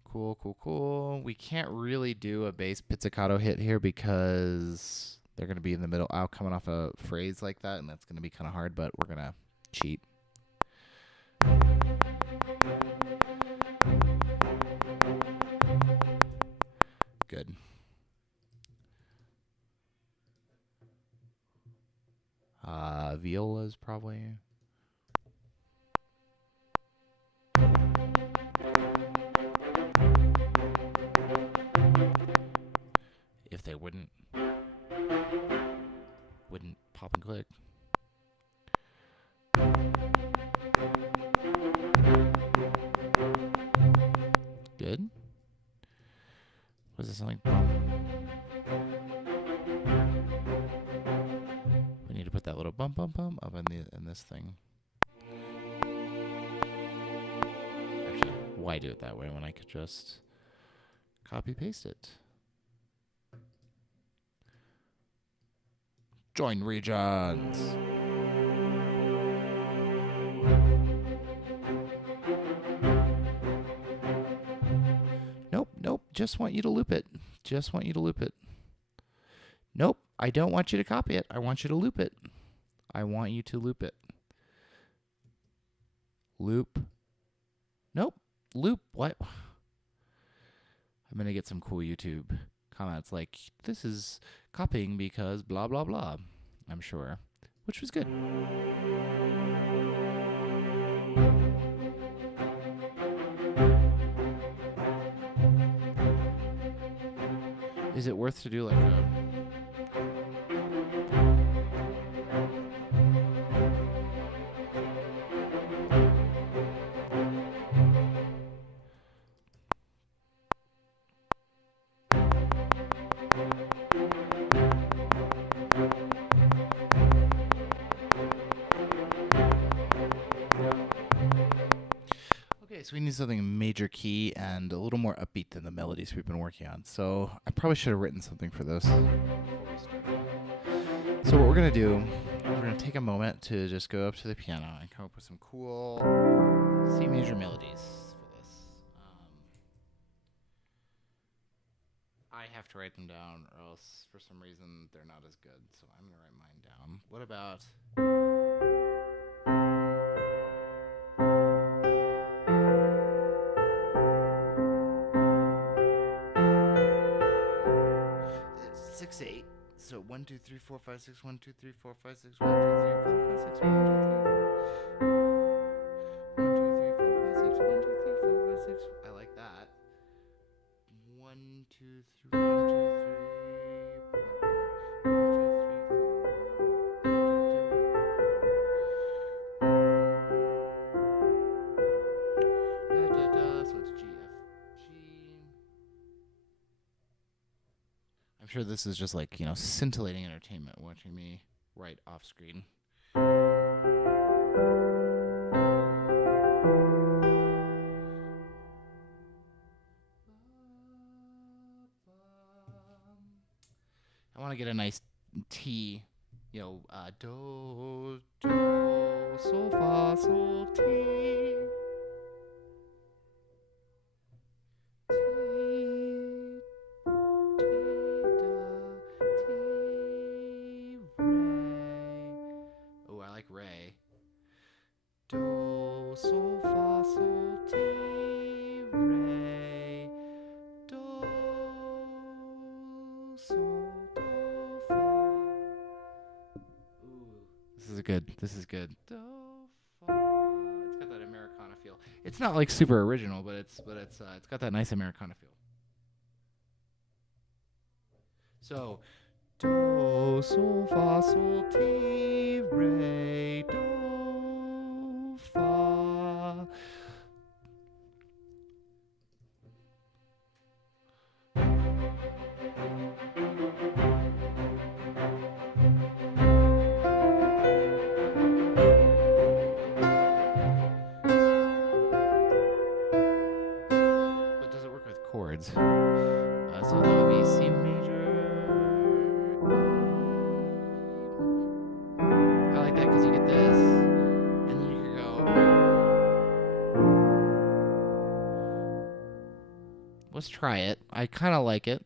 Cool, cool, cool. We can't really do a bass pizzicato hit here because they're going to be in the middle out coming off a phrase like that, and that's going to be kind of hard, but we're going to cheat. Good. Violas probably. If they wouldn't pop and click. Good. Was it something? We need to put that little bump up in this thing. Actually, why do it that way when I could just copy paste it? Join regions. Nope. Just want you to loop it. Nope. I don't want you to copy it. I want you to loop it. Loop. Nope. Loop. What? I'm going to get some cool YouTube comments like, this is copying because blah, blah, blah. I'm sure. Which was good. Is it worth to do like a... So we need something major key and a little more upbeat than the melodies we've been working on. So I probably should have written something for this. So what we're going to do is we're going to take a moment to just go up to the piano and come up with some cool C major melodies for this. I have to write them down or else for some reason they're not as good. So I'm going to write mine down. What about... So 1, 2, 3, 4, 5, 6, 1, 2, 3, 4, 5, 6, 1, 2, 3, 4, 5, 6, 1, 2, 3, 1, 2, 3, 4, 5, 6, 1, 2, 3, 4, 5, 6. I like that. 1, 2, 3, 1, 2, 3. 1, 2, 3, 4, 1, 2, 3, 4, 1, 2, 3. sure this is just like, scintillating entertainment watching me write off screen. I want to get a nice T, do, sol, fa, sol, ti. Re. Do, sol, fa, sol, ti, re. Do, sol, do, fa. Ooh, this is good. Do, fa. It's got that Americana feel. It's not like super original, but it's got that nice Americana feel. So, do, sol, fa, sol, ti, re, do, fa. But does it work with chords? So that would be C major. I like that because you get this, and then you can go. Let's try it. I kind of like it.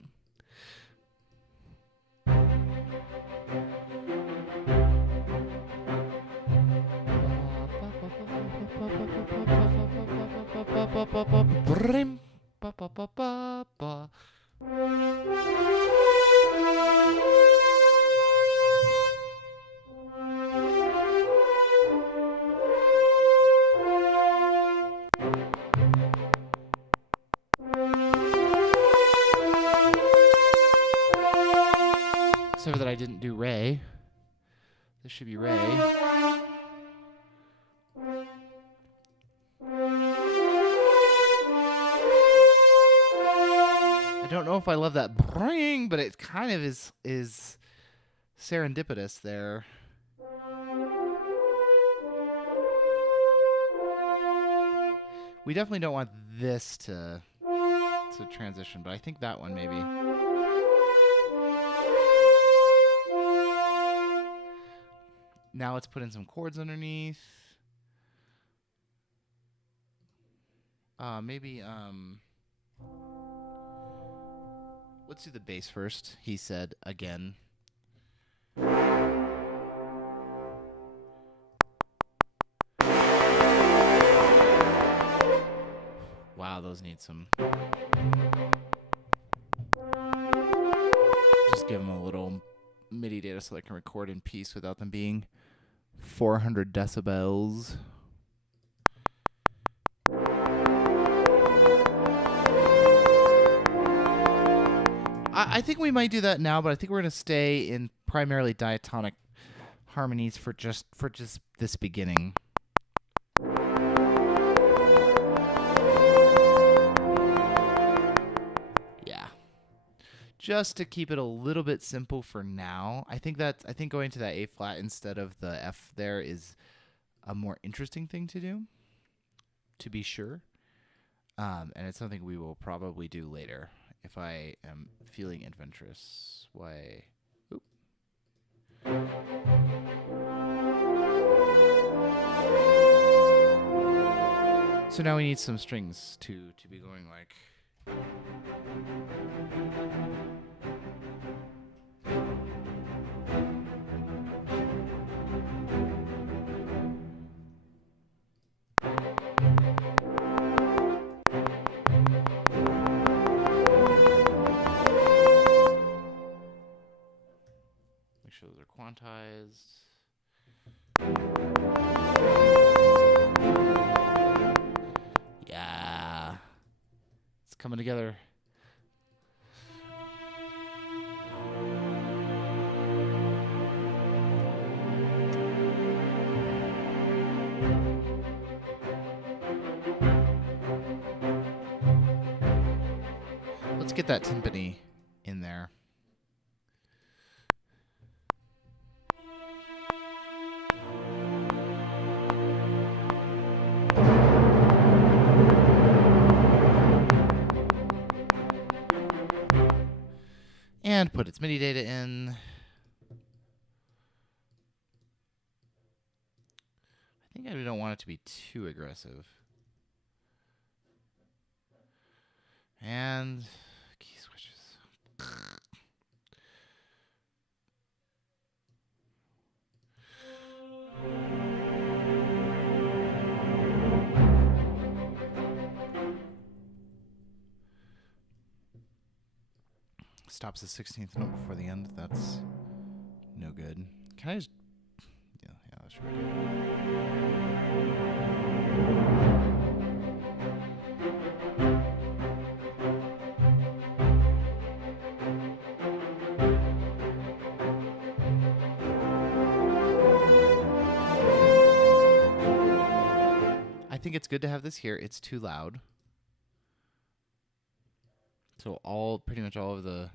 Except for that I didn't do Ray. This should be Ray. I don't know if I love that bring, but it kind of is serendipitous there. We definitely don't want this to transition, but I think that one maybe. Now let's put in some chords underneath. Maybe let's do the bass first. He said again. Wow, those need some. Just give them a little MIDI data so I can record in peace without them being 400 decibels. I think we might do that now, but I think we're going to stay in primarily diatonic harmonies for just this beginning. Yeah. Just to keep it a little bit simple for now. I think going to that A flat instead of the F there is a more interesting thing to do, to be sure. And it's something we will probably do later if I am feeling adventurous. Why? Oop. So now we need some strings to be going like. Make sure those are quantized. Yeah. It's coming together. Let's get that timpani in there. and put its MIDI data in. I think I don't want it to be too aggressive. And key switches. Stops the 16th note before the end. That's no good. Can I just... Yeah, that's really good. I think it's good to have this here. It's too loud. So pretty much all of the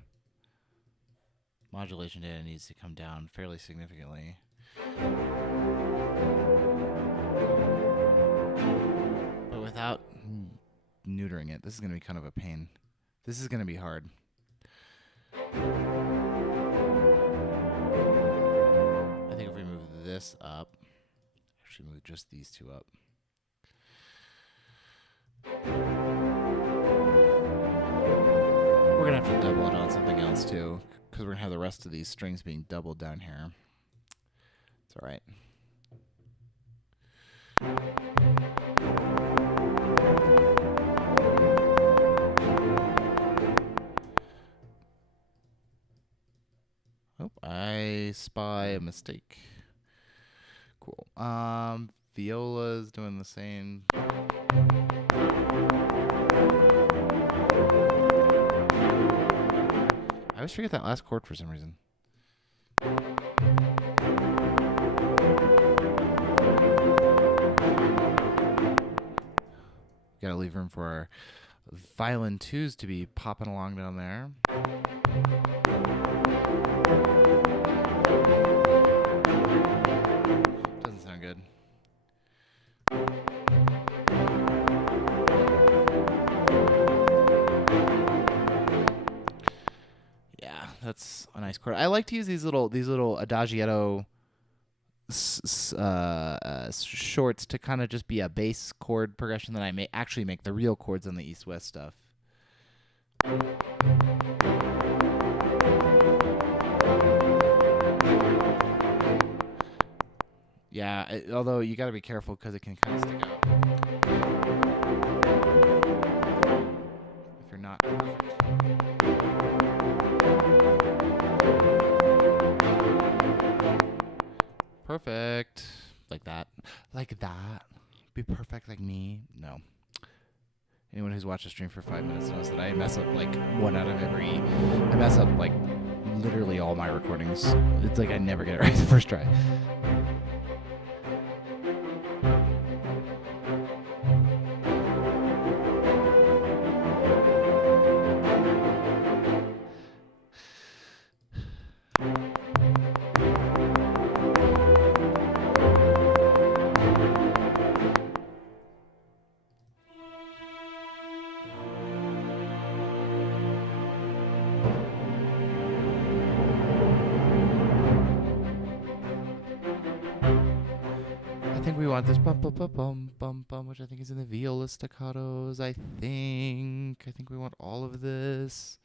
modulation data needs to come down fairly significantly. But without neutering it, this is going to be kind of a pain. This is going to be hard. I think if we move this up, actually move just these two up. We're going to have to double it on something else too, because we're going to have the rest of these strings being doubled down here. It's all right. Oh, I spy a mistake. Cool. Viola's doing the same. I always forget that last chord for some reason. Gotta leave room for our violin twos to be popping along down there. Doesn't sound good. Yeah, that's a nice chord. I like to use these little adagietto shorts to kind of just be a bass chord progression that I may actually make the real chords on the east-west stuff. Yeah, although you got to be careful because it can kind of stick out if you're not perfect. Perfect. Like that. Like that. Be perfect like me. No. Anyone who's watched a stream for 5 minutes knows that I mess up like I mess up like literally all my recordings. It's like I never get it right the first try. We want this bum bum bum bum bum bum, which I think is in the viola staccatos. I think we want all of this.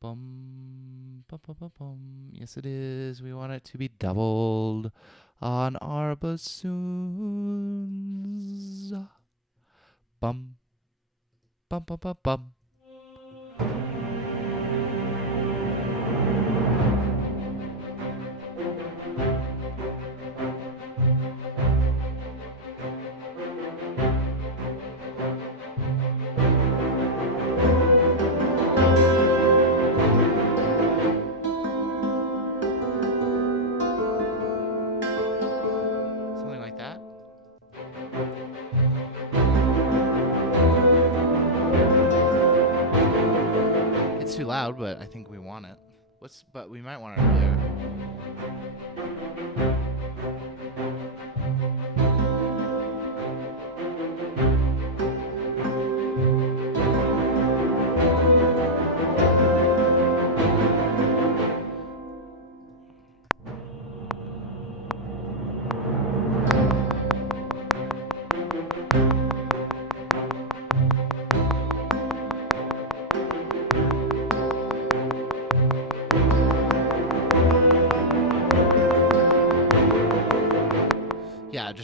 Bum bum bum bum bum. Yes, it is. We want it to be doubled on our bassoons. Bum bum bum bum bum. Too loud, but I think we want it. But we might want it earlier.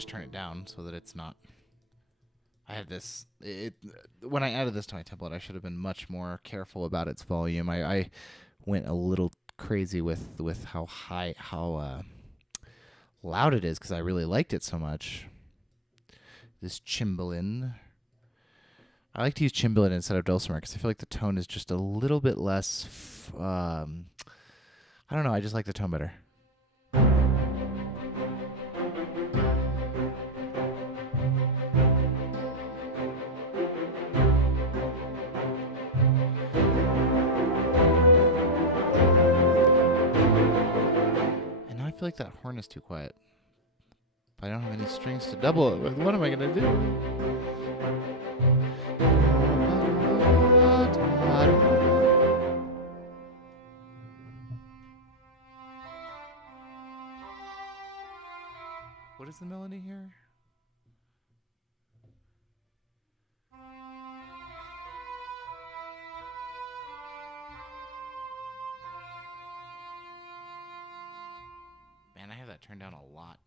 just turn it down so that it's not. I have this. When I added this to my template, I should have been much more careful about its volume. I went a little crazy with how loud it is because I really liked it so much. This cymbalin. I like to use cymbalin instead of dulcimer because I feel like the tone is just a little bit less. I don't know. I just like the tone better. And I feel like that horn is too quiet. But I don't have any strings to double it with. What am I going to do? What is the melody here? Man, I have that turned down a lot.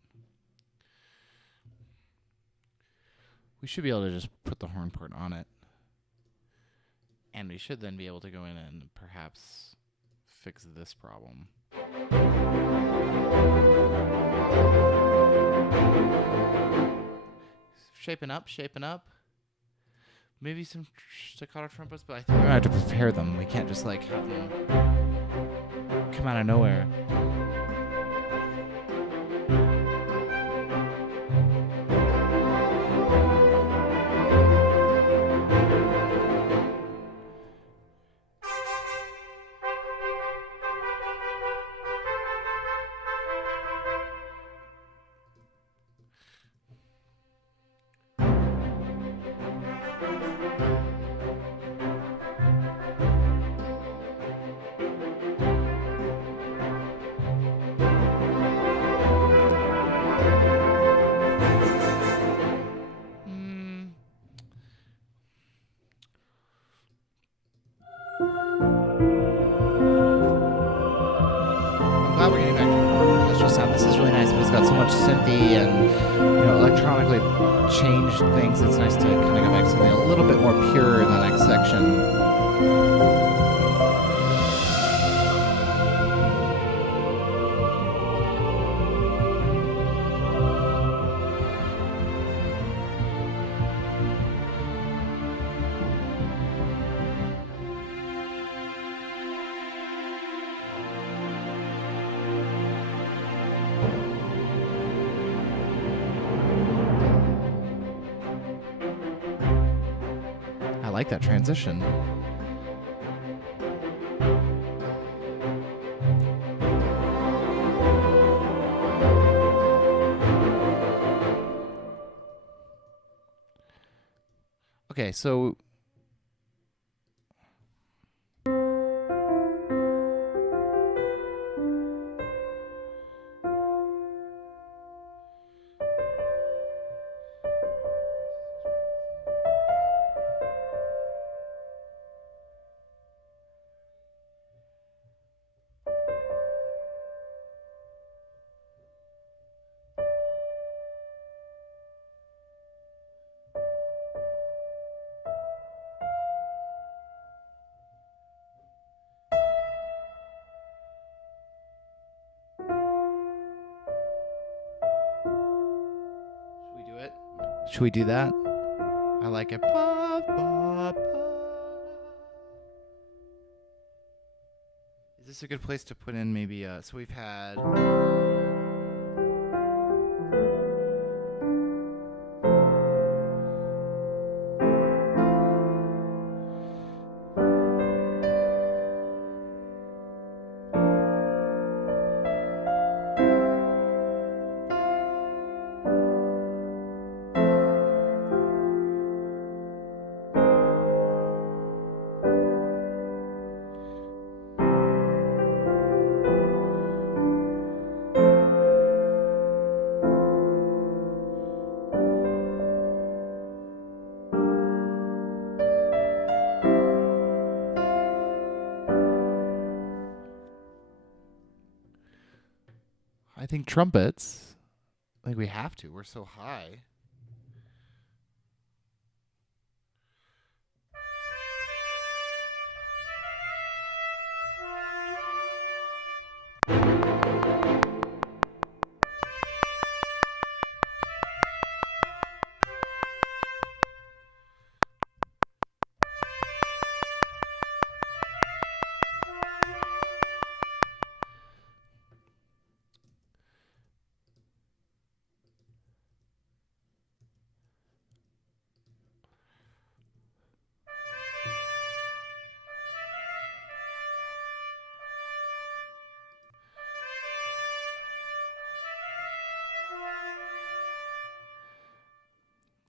We should be able to just put the horn part on it. And we should then be able to go in and perhaps fix this problem. Shaping up. Maybe some staccato trumpets, but I think we're going to have to prepare them. We can't just like have them come out of nowhere. Glad we're getting back to more orchestral sound. This is really nice, but it's got so much synthy and electronically changed things. It's nice to kind of go back to something a little bit more pure in the next section. I like that transition. Okay, so should we do that? I like it. Ba, ba, ba. Is this a good place to put in maybe so we've had I think trumpets Like we have to. We're so high.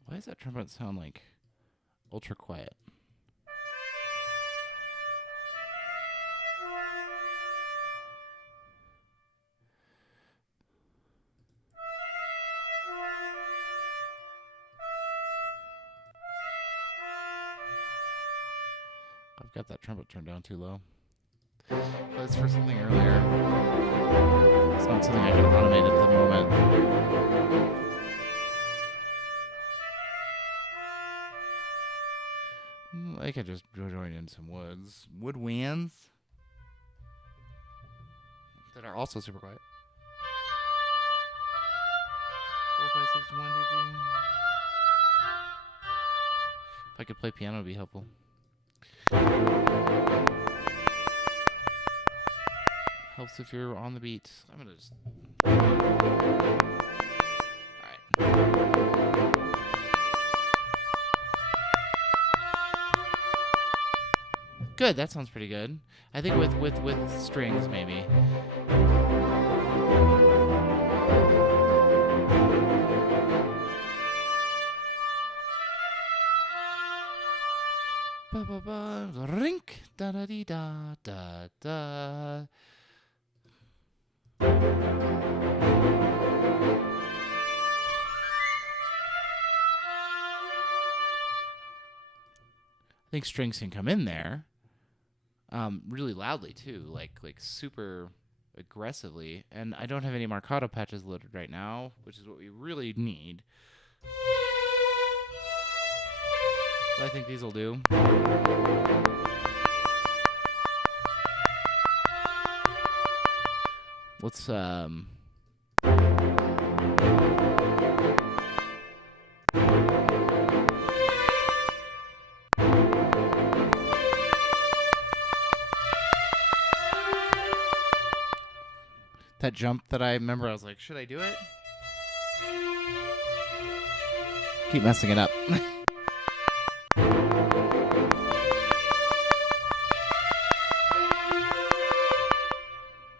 Why does that trumpet sound like ultra quiet? I've got that trumpet turned down too low. That's for something earlier. It's not something I can automate at the moment. I could just join in some woodwinds that are also super quiet. 4, 5, 6, 1, 2, 3. If I could play piano, it'd be helpful. Helps if you're on the beat. I'm gonna just. All right. Good. That sounds pretty good. I think with strings maybe. Ba ba ba rink da da dee da da da. I think strings can come in there, really loudly too, like super aggressively. And I don't have any Marcato patches loaded right now, which is what we really need. But I think these will do. Let's that jump that I remember, I was like, should I do it? Keep messing it up.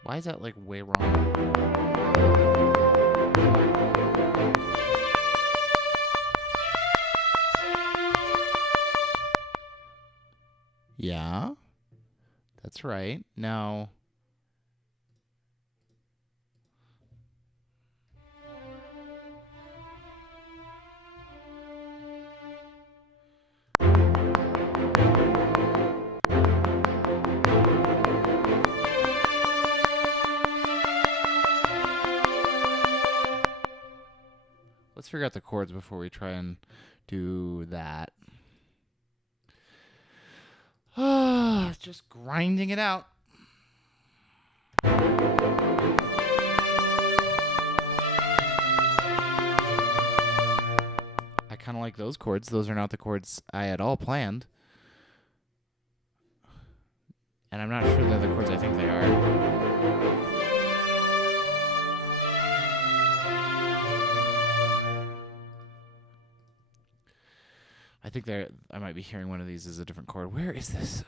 Why is that like way wrong? Yeah, that's right. Now, let's figure out the chords before we try and do that. Just grinding it out. I kind of like those chords. Those are not the chords I at all planned. And I'm not sure they're the chords I think they are. I think I might be hearing one of these as a different chord. Where is this?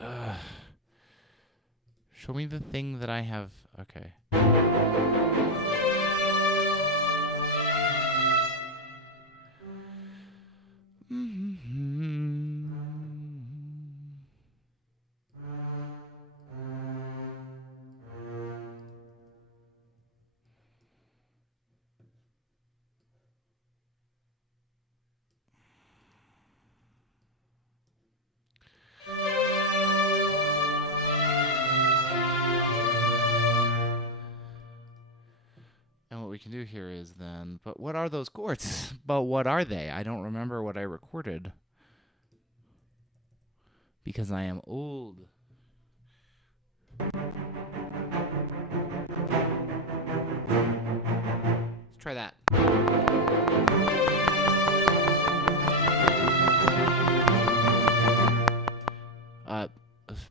Show me the thing that I have. Okay. we can do here is then, but what are those chords? But what are they? I don't remember what I recorded. Because I am old. Let's try that.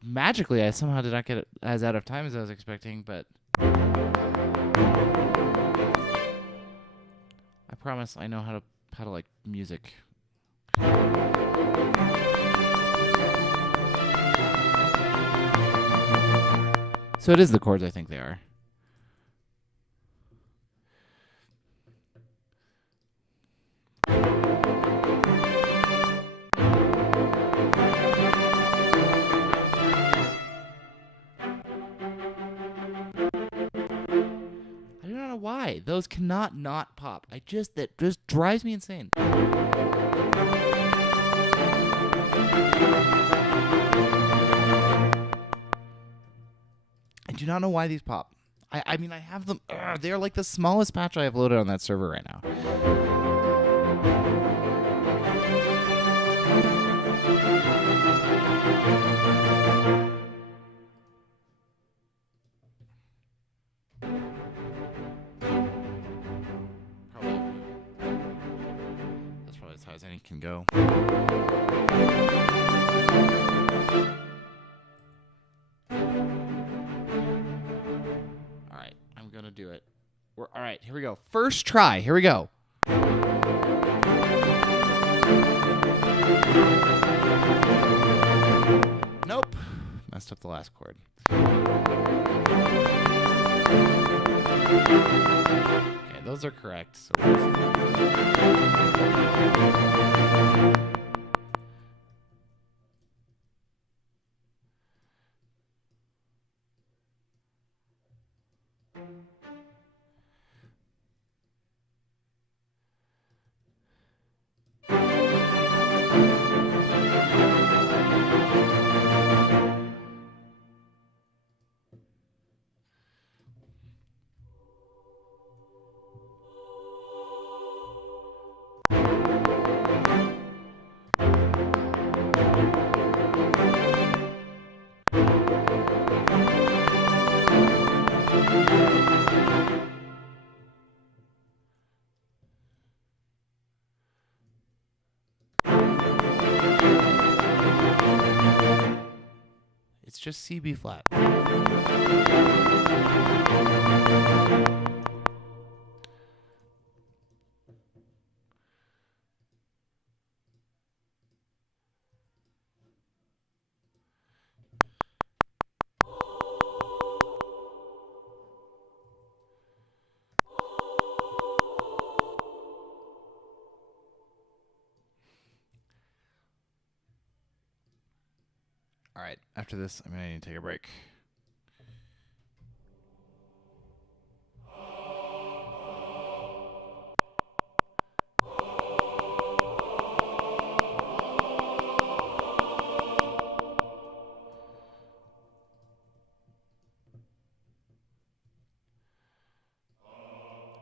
Magically, I somehow did not get it as out of time as I was expecting, but I promise I know how to like music. So it is the chords I think they are. I don't know why. Those cannot not pop. That just drives me insane. I do not know why these pop. I mean, I have them. They're like the smallest patch I have loaded on that server right now. That's probably as high as any can go. I'm gonna do it. All right, here we go. First try. Here we go. Nope. Messed up the last chord. Okay, those are correct. So it's just C, B flat. All right, after this, I'm going to need to take a break.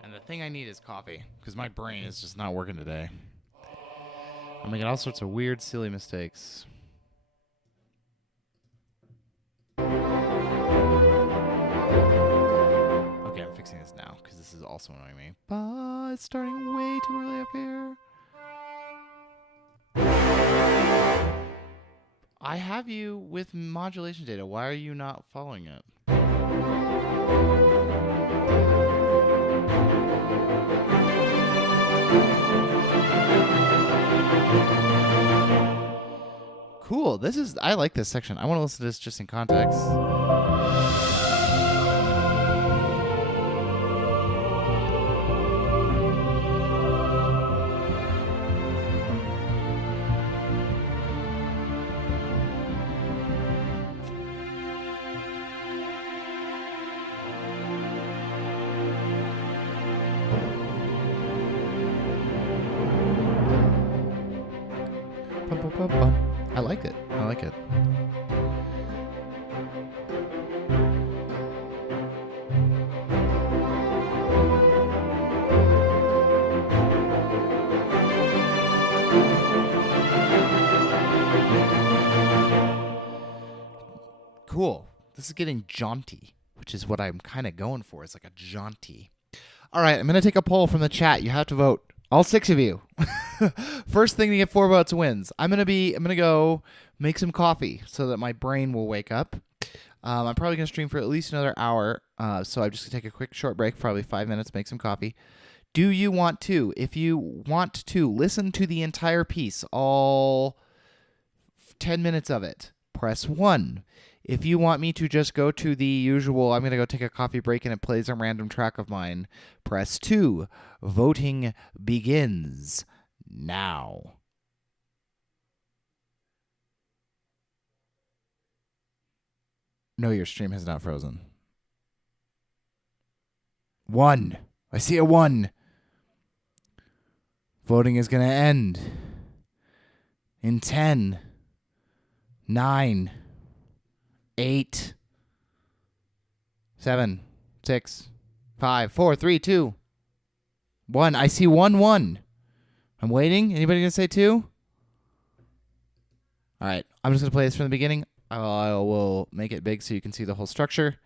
And the thing I need is coffee, because my brain is just not working today. I'm making all sorts of weird, silly mistakes. Okay, I'm fixing this now, because this is also annoying me. But it's starting way too early up here. I have you with modulation data. Why are you not following it? Cool. I like this section. I want to listen to this just in context. I like it. I like it. cool. This is getting jaunty, which is what I'm kind of going for. It's like a jaunty. All right, I'm going to take a poll from the chat. You have to vote. All 6 of you. First thing to get 4 votes wins. I'm going to go make some coffee so that my brain will wake up. I'm probably going to stream for at least another hour. So I'm just going to take a quick short break, probably 5 minutes, make some coffee. Do you want to? If you want to listen to the entire piece, all 10 minutes of it, press 1. If you want me to just go to the usual, I'm going to go take a coffee break and it plays a random track of mine, press 2. Voting begins now. No, your stream has not frozen. 1. I see a 1. Voting is going to end in 10, 9, 8, 7, 6, 5, 4, 3, 2, 1. I see 1, 1. I'm waiting. Anybody going to say 2? All right. I'm just going to play this from the beginning. I will make it big so you can see the whole structure.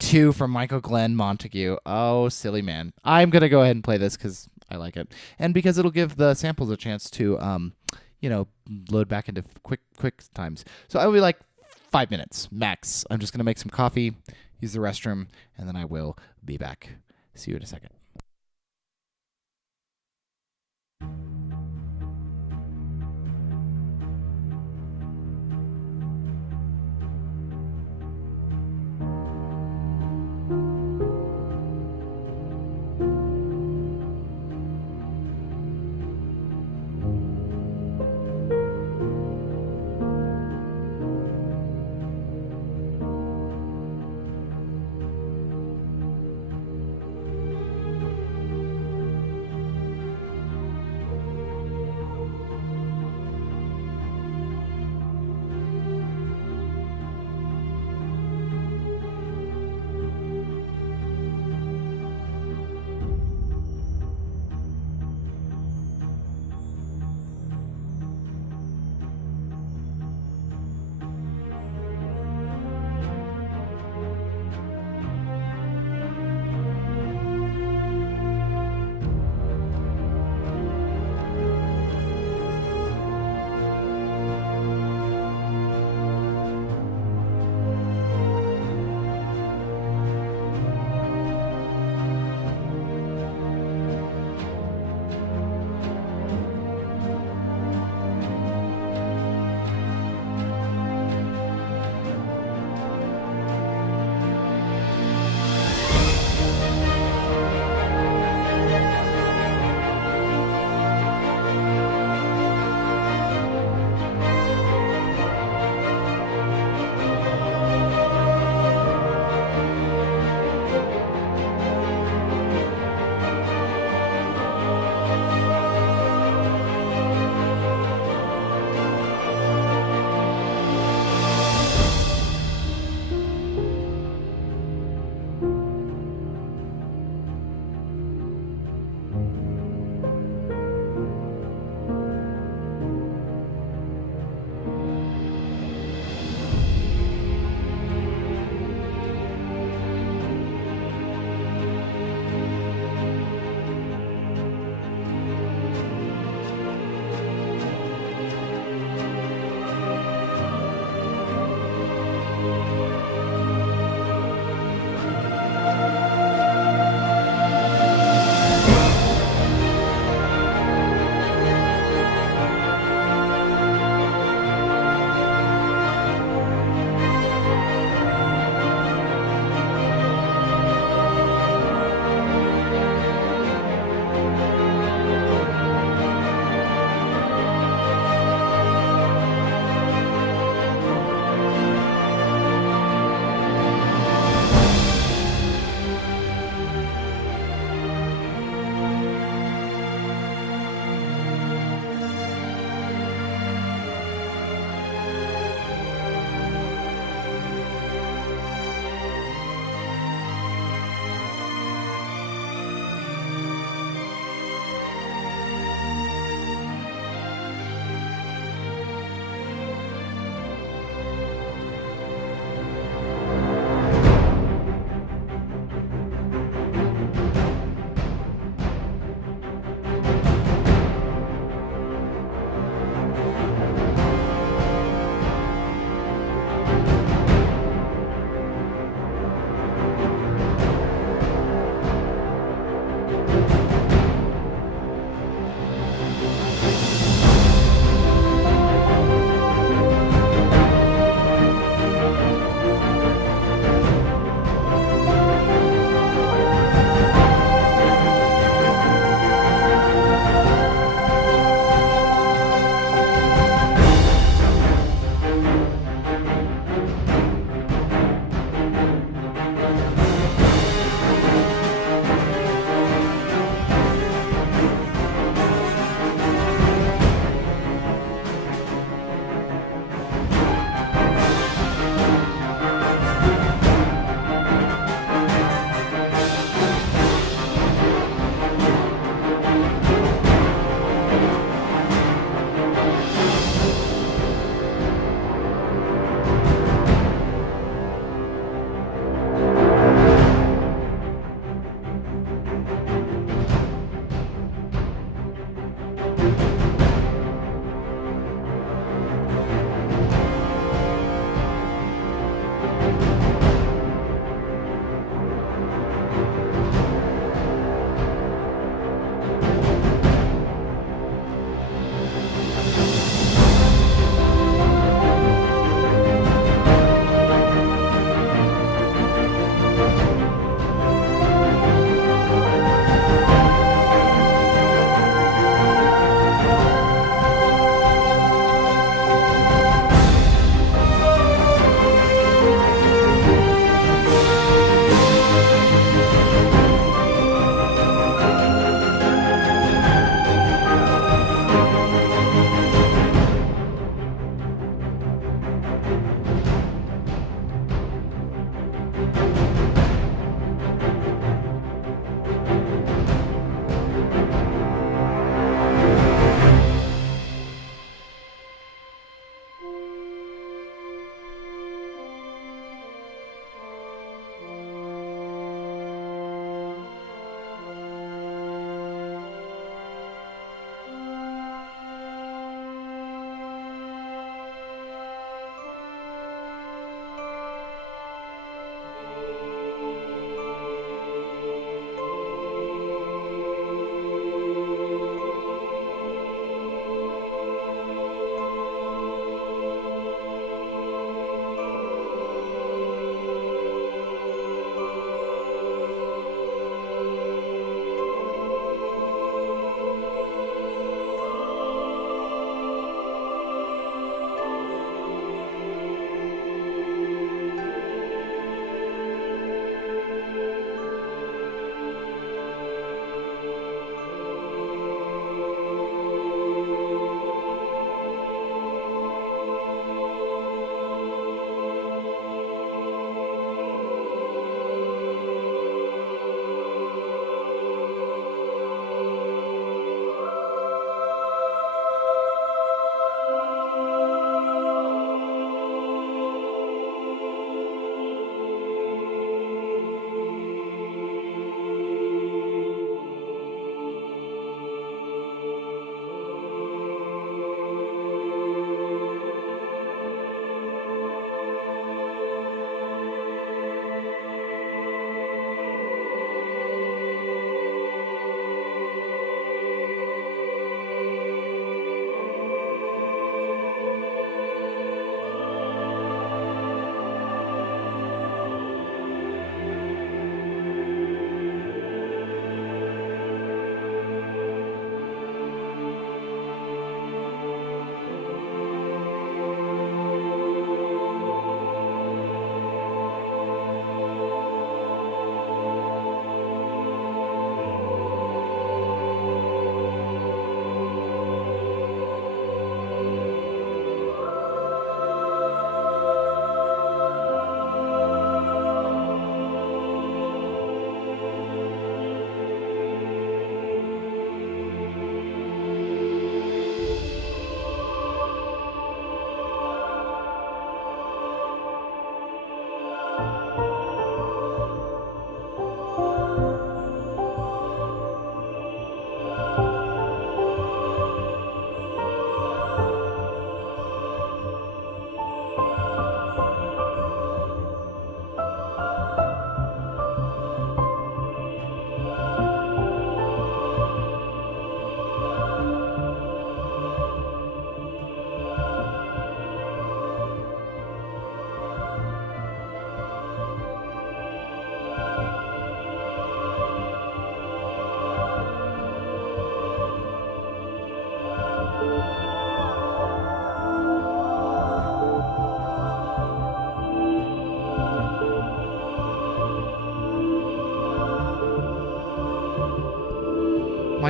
2 from Michael Glenn Montague. Oh, silly man. I'm going to go ahead and play this because I like it. And because it'll give the samples a chance to, load back into quick times. So I will be like 5 minutes max. I'm just going to make some coffee, use the restroom, and then I will be back. See you in a second.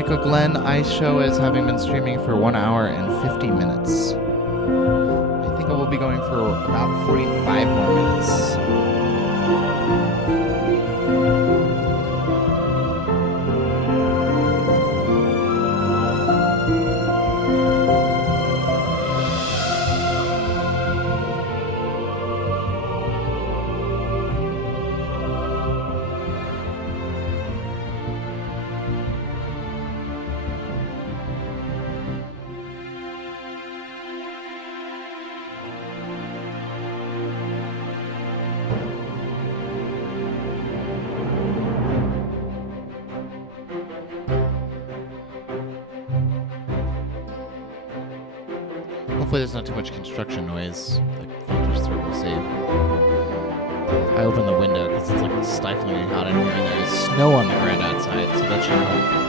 Michael Glenn, I show as having been streaming for 1 hour and 50 minutes. I think I will be going for about 45 more minutes. Hopefully there's not too much construction noise that filters through, we'll see. I open the window because it's like stiflingly hot in here and there is snow on the ground outside, so that should help.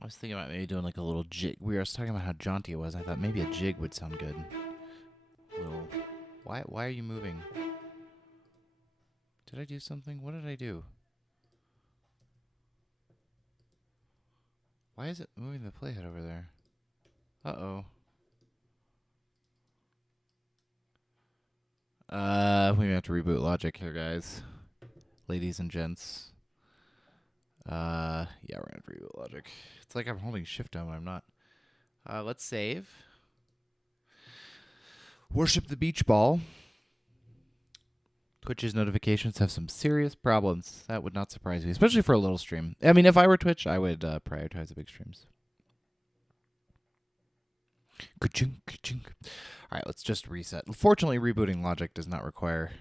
I was thinking about maybe doing like a little jig. We were talking about how jaunty it was. I thought maybe a jig would sound good. Little. Why are you moving? Did I do something? What did I do? Why is it moving the playhead over there? Uh-oh. We may have to reboot Logic here, guys. Ladies and gents. Yeah, we're gonna reboot Logic. It's like I'm holding shift down when I'm not. Let's save. Worship the beach ball. Twitch's notifications have some serious problems. That would not surprise me, especially for a little stream. I mean, if I were Twitch, I would prioritize the big streams. Ka-chunk, ka-chunk. All right, let's just reset. Fortunately, rebooting Logic does not require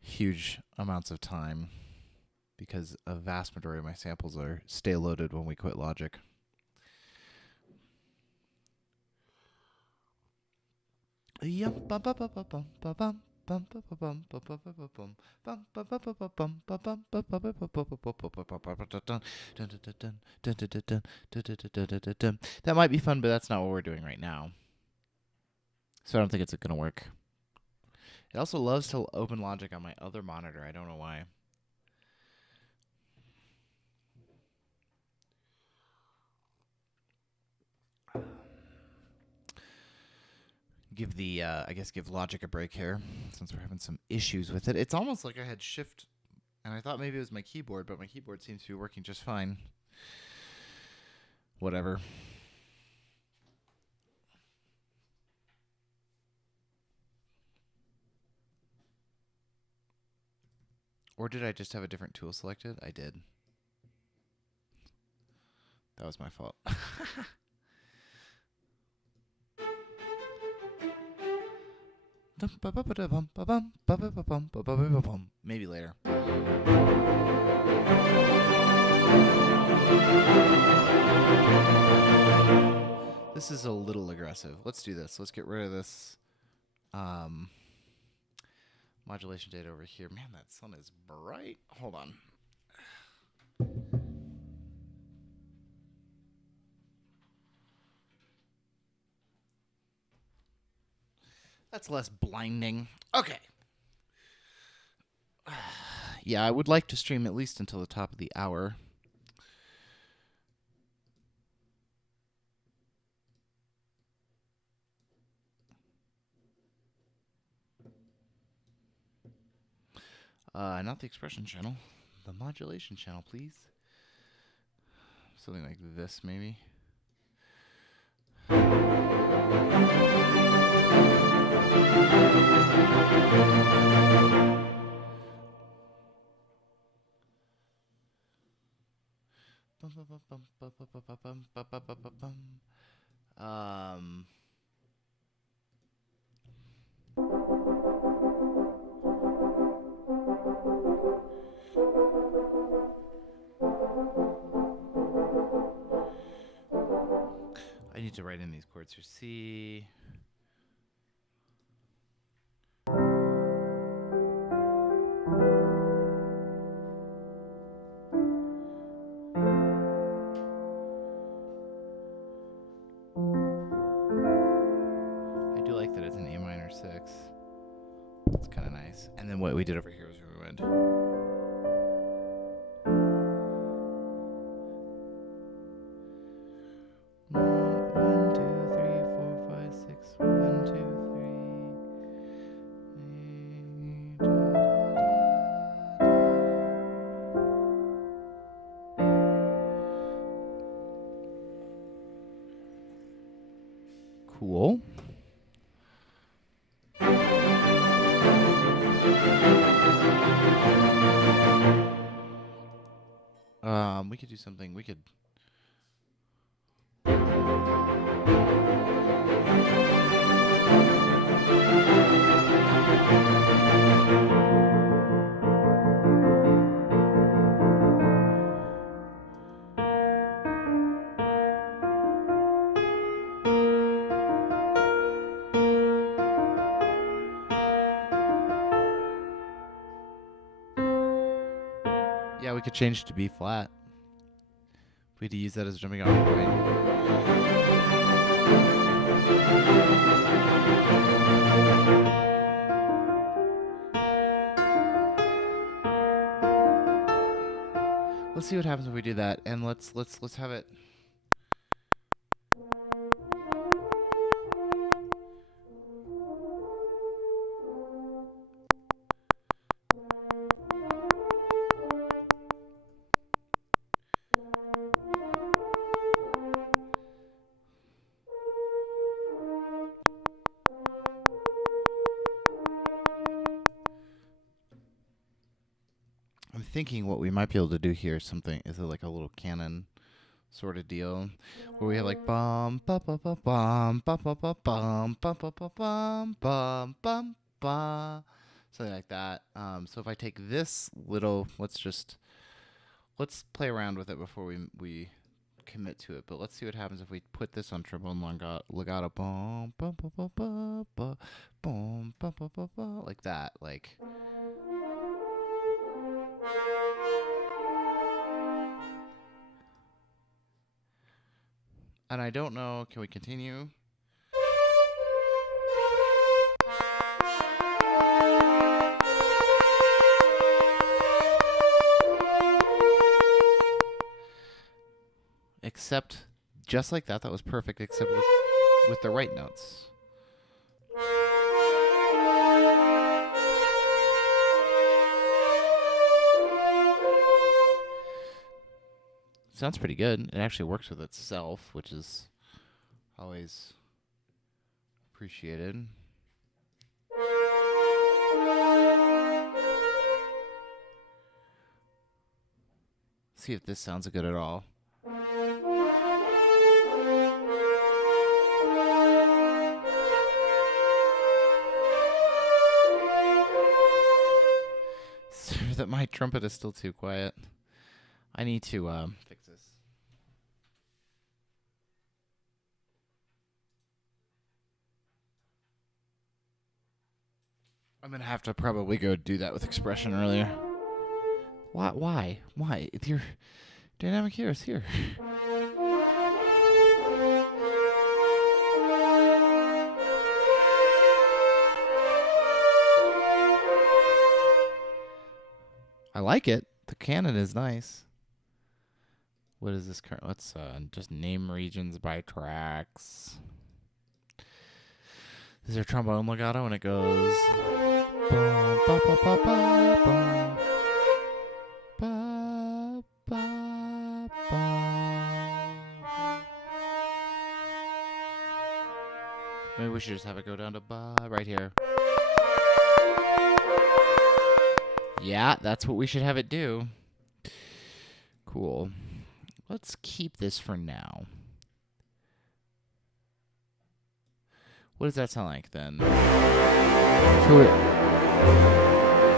huge amounts of time because a vast majority of my samples stay loaded when we quit Logic. That might be fun, but that's not what we're doing right now. So I don't think it's going to work. It also loves to open Logic on my other monitor. I don't know why. Give Logic a break here since we're having some issues with it. It's almost like I had shift and I thought maybe it was my keyboard, but my keyboard seems to be working just fine. Whatever. Or did I just have a different tool selected? I did. That was my fault. Maybe later. This is a little aggressive. Let's do this. Let's get rid of this modulation data over here. Man, that sun is bright. Hold on. That's less blinding. Okay. Yeah, I would like to stream at least until the top of the hour. Not the expression channel. The modulation channel, please. something like this, maybe. I need to write in these chords here. C. I do like that it's an A minor 6. It's kind of nice. And then what we did over here was we went. One, two, three, four, five, six. 1, 2, 3. Cool. We could do something. We could. Yeah, we could change to B flat. We had to use that as a jumping off point. Let's see what happens if we do that, and let's have it. I'm thinking what we might be able to do here is something is like a little canon sort of deal where we have like bum ba ba ba bum ba ba ba bum ba ba ba bum bum bum ba, something like that. So if I take this little, let's play around with it before we commit to it. But let's see what happens if we put this on trombone legato bum ba ba ba ba ba bum ba ba ba ba, like that, like. And I don't know, can we continue? Except, just like that, that was perfect, except with the right notes. Sounds pretty good. It actually works with itself, which is always appreciated. See if this sounds good at all. Sorry that my trumpet is still too quiet. I need to fix this. I'm gonna have to probably go do that with expression earlier. Why? Your dynamic here is here. I like it. The canon is nice. What is this current? Let's just name regions by tracks. This is our trombone legato, and it goes. Bum, ba, ba, ba, ba, bum, ba, ba, ba. we should just have it go down to ba right here. Yeah, that's what we should have it do. Cool. Let's keep this for now. What does that sound like then? So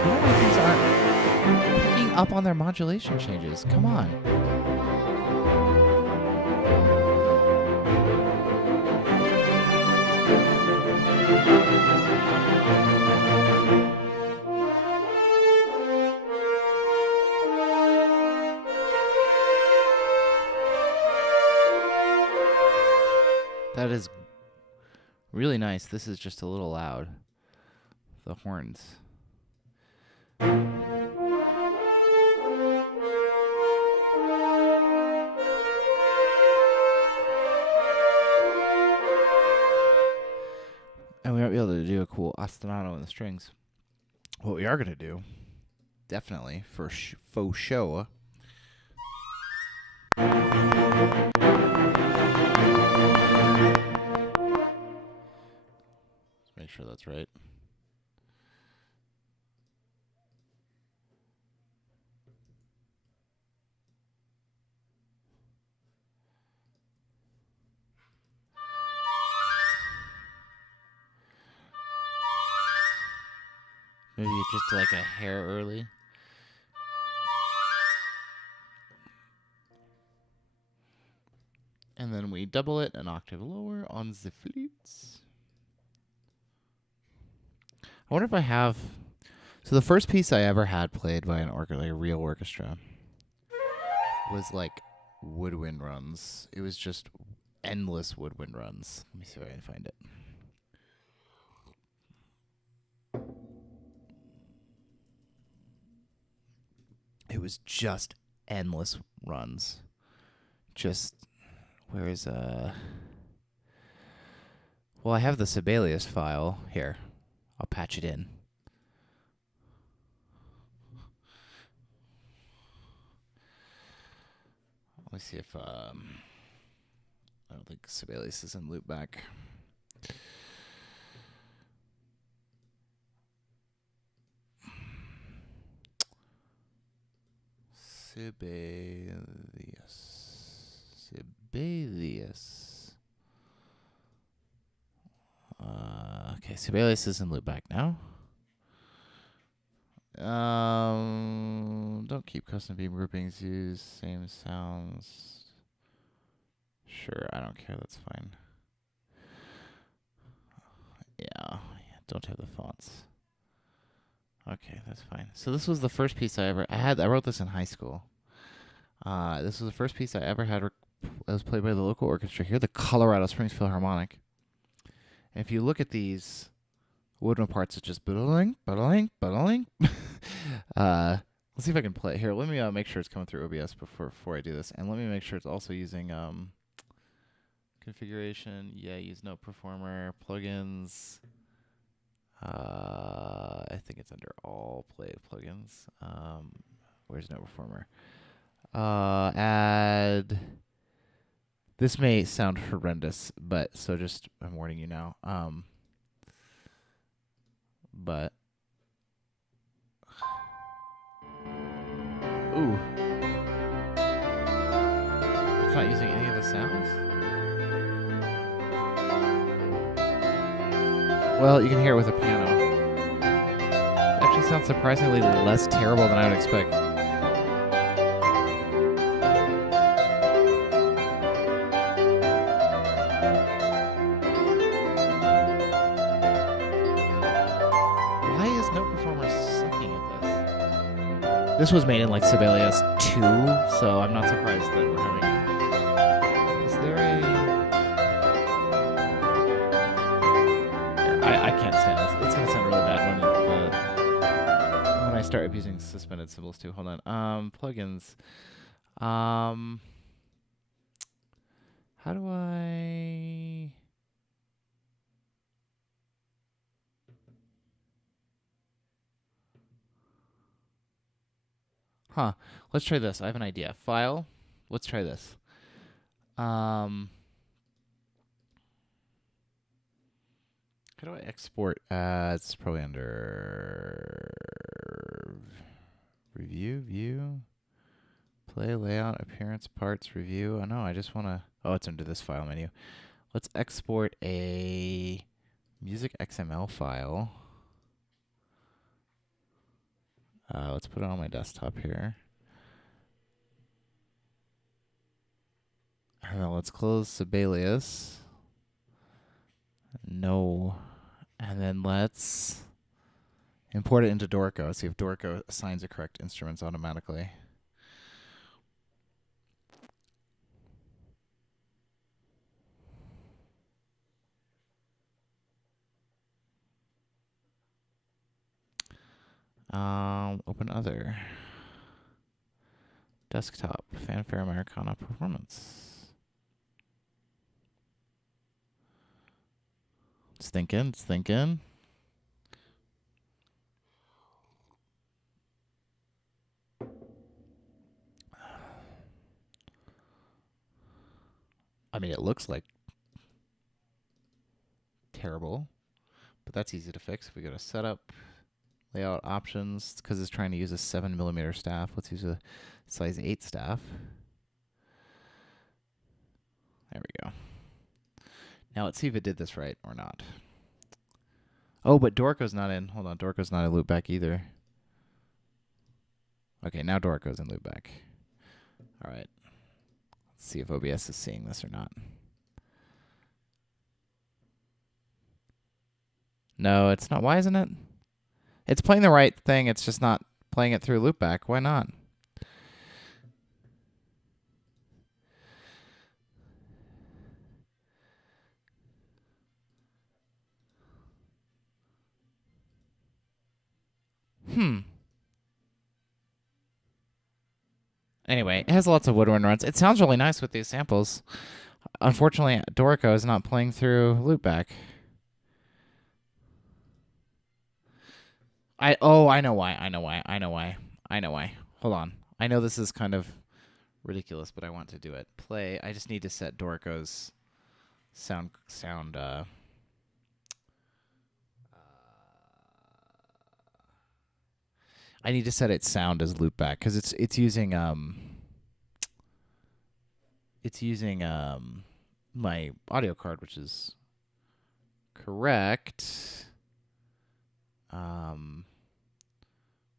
my things aren't picking up on their modulation changes. Come on. That is really nice. This is just a little loud. The horns. And we might be able to do a cool ostinato in the strings. What we are going to do, definitely, for faux show. Let's make sure that's right. Maybe just like a hair early. And then we double it an octave lower on the flutes. I wonder if I have... So the first piece I ever had played by an orchestra, like a real orchestra, was like woodwind runs. It was just endless woodwind runs. Let me see if I can find it. It was just endless runs. Just, where is, well, I have the Sibelius file here. I'll patch it in. Let me see if, I don't think Sibelius is in loopback. Sibelius. Okay, Sibelius is in loopback now. Don't keep custom beam groupings. Use same sounds. Sure, I don't care. That's fine. Yeah, don't have the fonts. Okay, that's fine. So this was the first piece I wrote this in high school. This was the first piece I ever had that was played by the local orchestra here, the Colorado Springs Philharmonic. And if you look at these woodwind parts, it's just ba-da-ling, ba-da-ling, ba-da-ling. Let's see if I can play it here. Let me make sure it's coming through OBS before I do this, and let me make sure it's also using configuration. Yeah, use Note Performer plugins. I think it's under all play plugins. Where's Note Performer? Add. This may sound horrendous, but so just I'm warning you now. But ooh, it's not using any of the sounds. Well, you can hear it with a piano. It actually sounds surprisingly less terrible than I would expect. This was made in like Sibelius 2, so I'm not surprised that we're having. Is there a? I can't stand this. It's gonna sound really bad when I start abusing suspended cymbals too. Hold on. Plugins. How do I? Huh. Let's try this. I have an idea. File. Let's try this. How do I export? It's probably under review, view, play, layout, appearance, parts, review. Oh no, I just want to. Oh, it's under this file menu. Let's export a music XML file. Let's put it on my desktop here. And then let's close Sibelius. No. And then let's import it into Dorco. See if Dorco assigns the correct instruments automatically. Open other. Desktop. Fanfare Americana Performance. It's thinking. It's thinking. I mean, it looks like terrible, but that's easy to fix. If we go to Setup, Layout Options, because it's trying to use a 7mm staff. Let's use a size 8 staff. There we go. Now let's see if it did this right or not. Oh, but Dorco's not in. Hold on, Dorco's not in loopback either. Okay, now Dorco's in loopback. All right. Let's see if OBS is seeing this or not. No, it's not. Why isn't it? It's playing the right thing. It's just not playing it through loopback. Why not? Anyway, it has lots of woodwind runs. It sounds really nice with these samples. Unfortunately, Dorco is not playing through loopback. I know why. Hold on. I know this is kind of ridiculous, but I want to do it. Play. I just need to set Dorco's sound I need to set its sound as loopback because it's using my audio card, which is correct.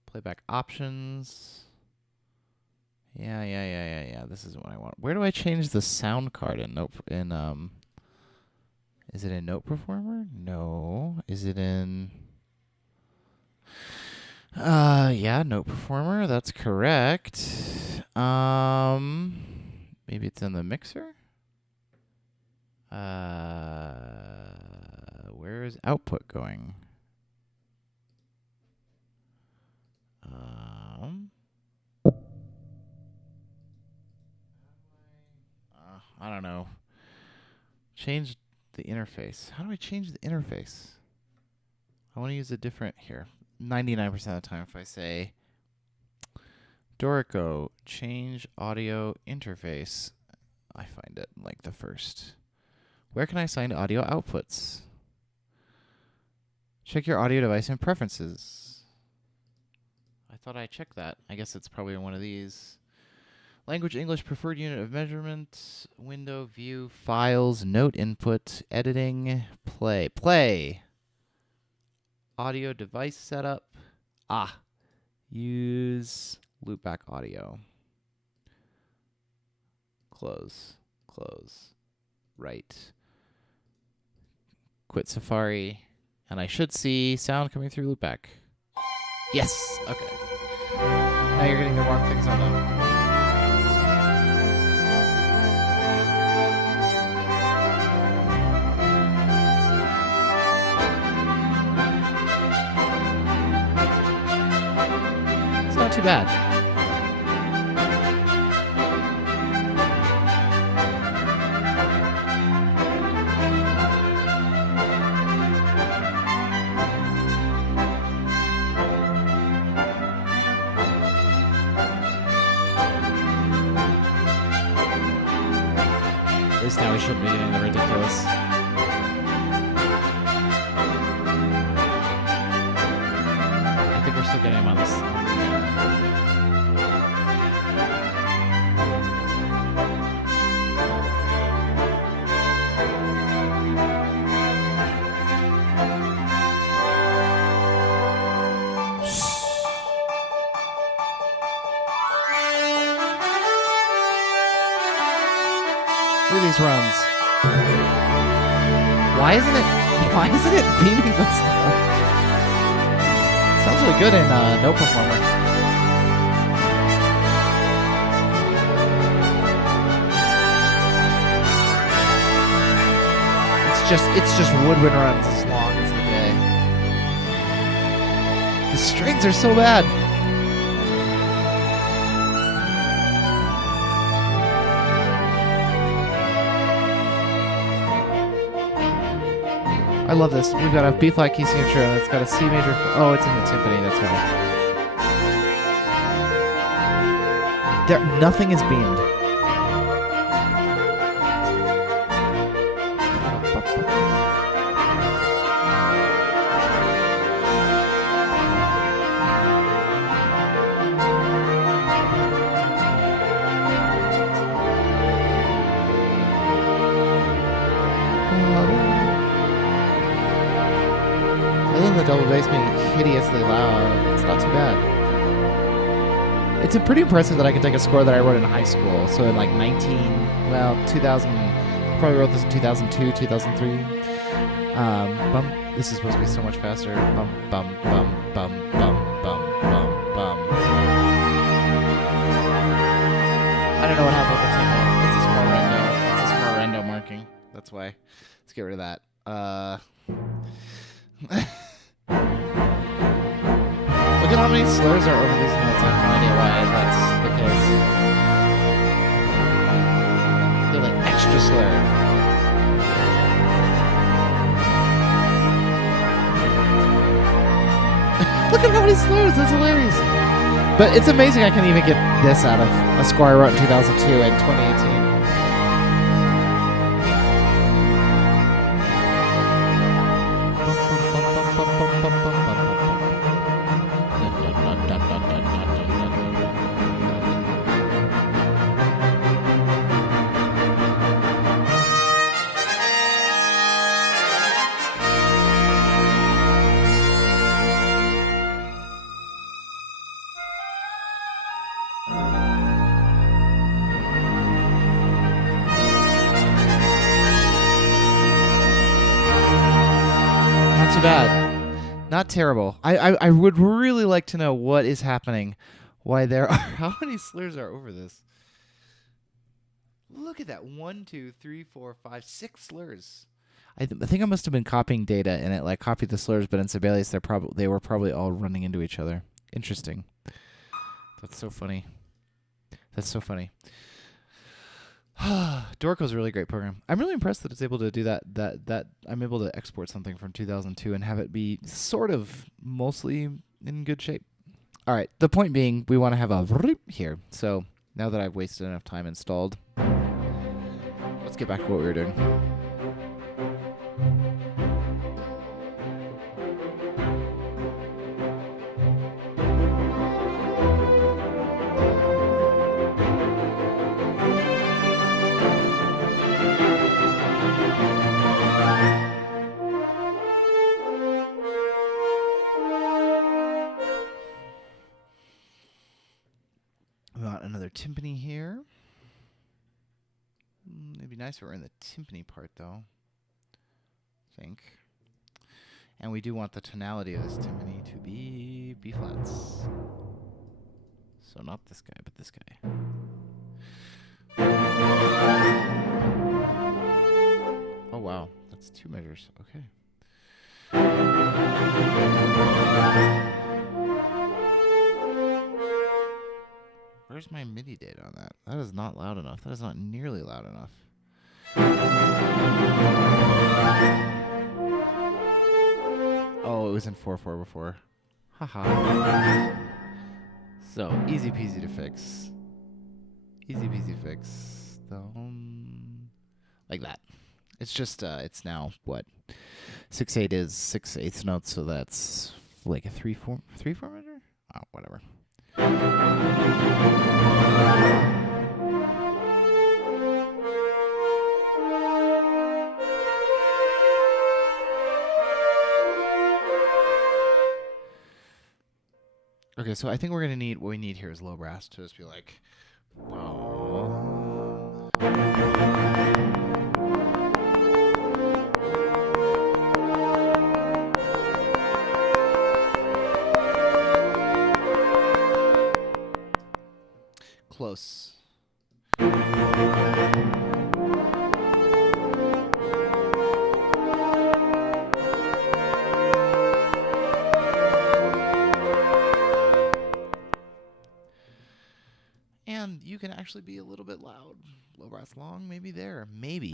Playback options. Yeah. This is what I want. Where do I change the sound card in Note? Is it in Note Performer? No. Is it in? Yeah, Note Performer. That's correct. Maybe it's in the mixer. Where is output going? I don't know. Change the interface. How do I change the interface? I want to use a different here. 99% of the time, if I say Dorco, change audio interface, I find it like the first. Where can I assign audio outputs? Check your audio device and preferences. I thought I checked that. I guess it's probably one of these. Language, English, preferred unit of measurement, window, view, files, note input, editing, play. Play. Audio device setup. Use loopback audio. Close. Right. Quit Safari. And I should see sound coming through loopback. Yes! Okay. Now you're getting the wrong things on them. Not too bad. At least now we shouldn't be getting the ridiculous. still getting him on this. Look at these runs. Why isn't it beaming this? Sounds really good in Note Performer. It's just woodwind runs as long as the day. The strings are so bad. I love this. We've got a B flat key signature and it's got a C major. Oh, it's in the timpani. That's right. Nothing is beamed. The double bass being hideously loud. It's not too bad. It's pretty impressive that I can take a score that I wrote in high school. So in like 2000, probably wrote this in 2002, 2003. This is supposed to be so much faster. Bum, bum, bum, bum, bum, bum, bum, bum. I don't know what happened with the tempo. This is more rendo marking. That's why. Let's get rid of that. Look at how many slurs are over these notes. I have no idea why that's the case. They're like extra slurred. Look at how many slurs. That's hilarious. But it's amazing I can even get this out of a score I wrote in 2002 and 2018. Bad. Not terrible. I would really like to know what is happening. Why there are... How many slurs are over this? Look at that. 1, 2, 3, 4, 5, 6 slurs. I think I must have been copying data and it like copied the slurs, but in Sibelius they were probably all running into each other. Interesting. That's so funny. That's so funny. Dorco's a really great program. I'm really impressed that it's able to do that I'm able to export something from 2002 and have it be sort of mostly in good shape. All right, the point being we want to have a here. So now that I've wasted enough time installed, let's get back to what we were doing. Timpani here. It'd be nice if we're in the timpani part, though. I think. And we do want the tonality of this timpani to be B flats. So not this guy, but this guy. Oh wow, that's 2 measures. Okay. Where's my MIDI data on that? That is not loud enough. That is not nearly loud enough. Oh, it was in 4/4 before. Haha. So, easy peasy to fix. Easy peasy fix. Like that. It's just, it's now, what? 6/8 is 6/8 notes, so that's like a 3/4 measure? Oh, whatever. Okay, so I think we're gonna need what we need here is low brass to just be like, close. And you can actually be a little bit loud. Low brass long, maybe there. Maybe.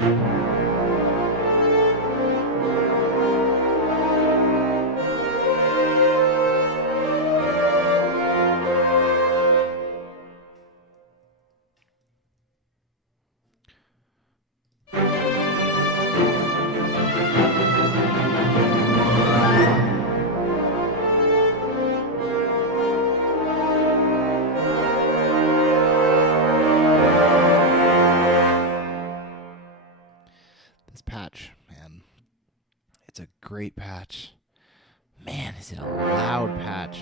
Patch, man. It's a great patch. Man, is it a loud patch.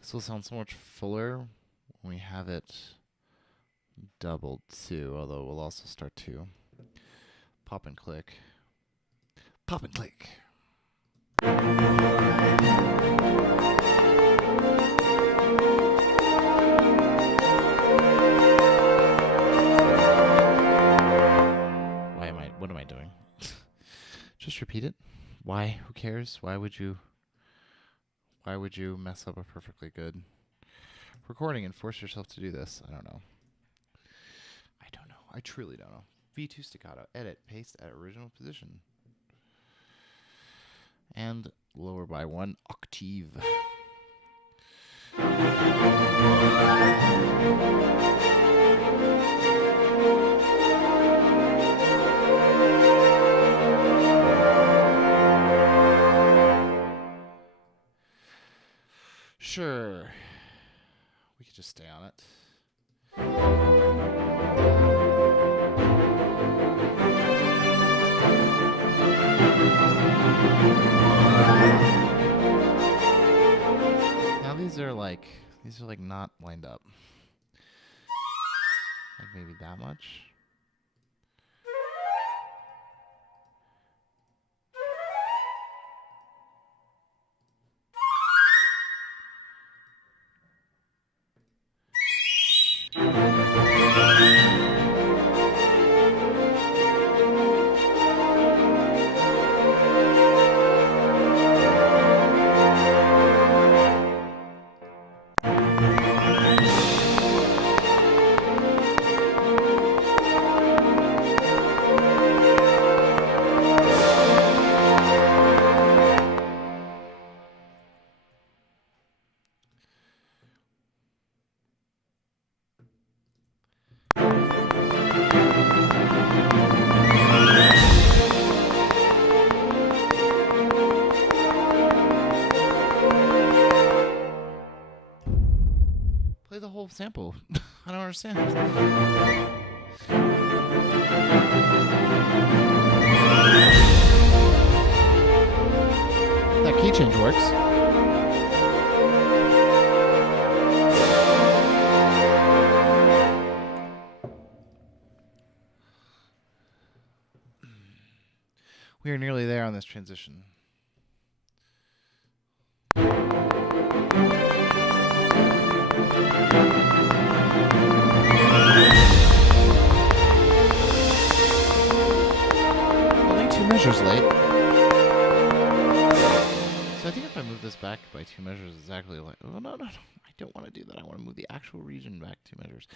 This will sound so much fuller when we have it doubled too, although we'll also start to pop and click. Pop and click. What am I doing? Just repeat it. Why? Who cares? Why would you mess up a perfectly good recording and force yourself to do this? I don't know. I truly don't know. V2 staccato. Edit. Paste at original position. And lower by 1 octave. Sure. We could just stay on it. Now these are like not lined up. Like maybe that much. Play the whole sample. I don't understand. That key change works. We are nearly there on this transition. Only 2 measures late. So I think if I move this back by 2 measures exactly like... Oh, no. I don't want to do that. I want to move the actual region back 2 measures.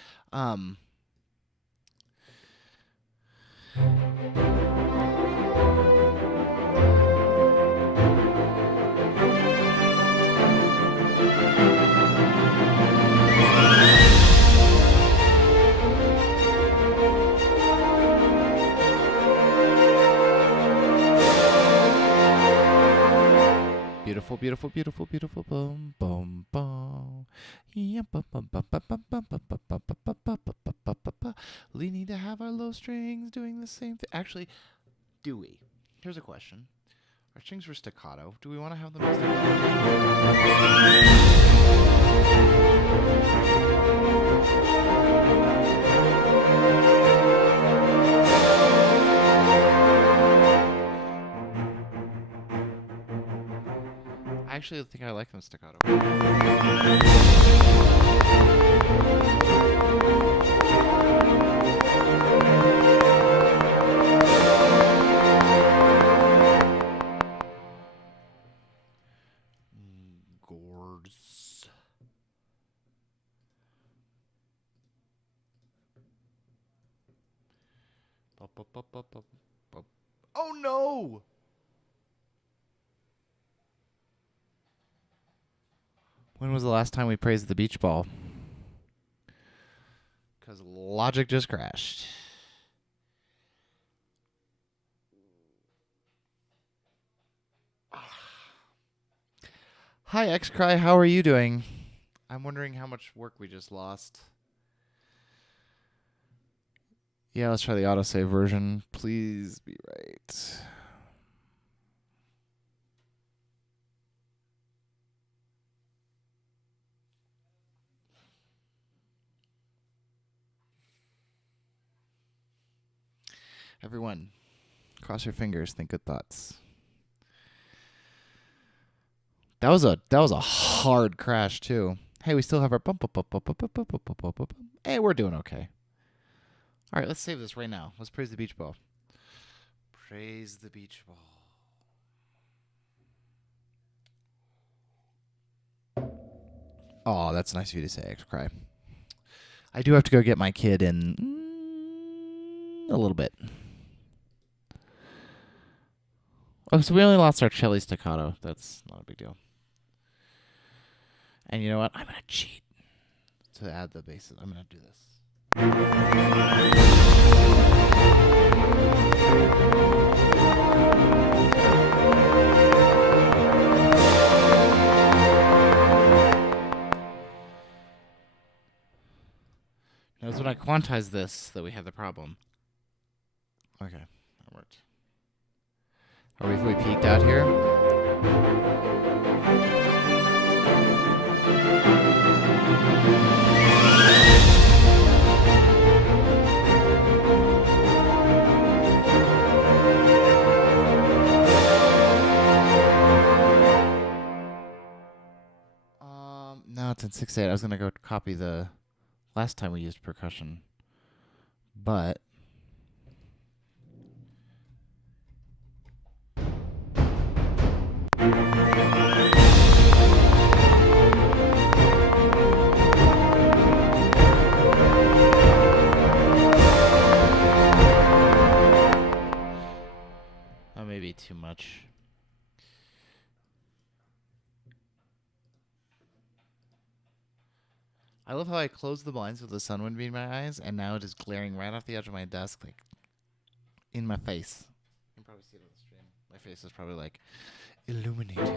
Beautiful, beautiful, beautiful, beautiful, boom, boom, boom. Yeah, bum, bum, bum, bum, bum, bum, bum, bum, bum, bum, bum, bum, bum, bum, bum, bum. We need to have our low strings doing the same thing. Actually, do we? Here's a question. Our strings were staccato. Do we want to have them I actually think I like them staccato. Gourds. Oh no! When was the last time we praised the beach ball? Because Logic just crashed. Hi, XCry. How are you doing? I'm wondering how much work we just lost. Yeah, let's try the autosave version. Please be right. Everyone, cross your fingers, think good thoughts. That was a hard crash too. Hey, we still have our bump. Hey, we're doing okay. All right, let's save this right now. Let's praise the beach ball. Praise the beach ball. Oh, that's nice of you to say, XCry. I do have to go get my kid in a little bit. Oh, so we only lost our cello staccato. That's not a big deal. And you know what? I'm going to cheat to add the basses. I'm going to do this. Now, it's when I quantize this that we have the problem. Okay, that worked. Are we peaked out here? No, it's in 6/8. I was gonna go copy the last time we used percussion, but maybe too much. I love how I closed the blinds so the sun wouldn't be in my eyes, and now it is glaring right off the edge of my desk, like, in my face. You can probably see it on the stream. My face is probably, like, illuminated.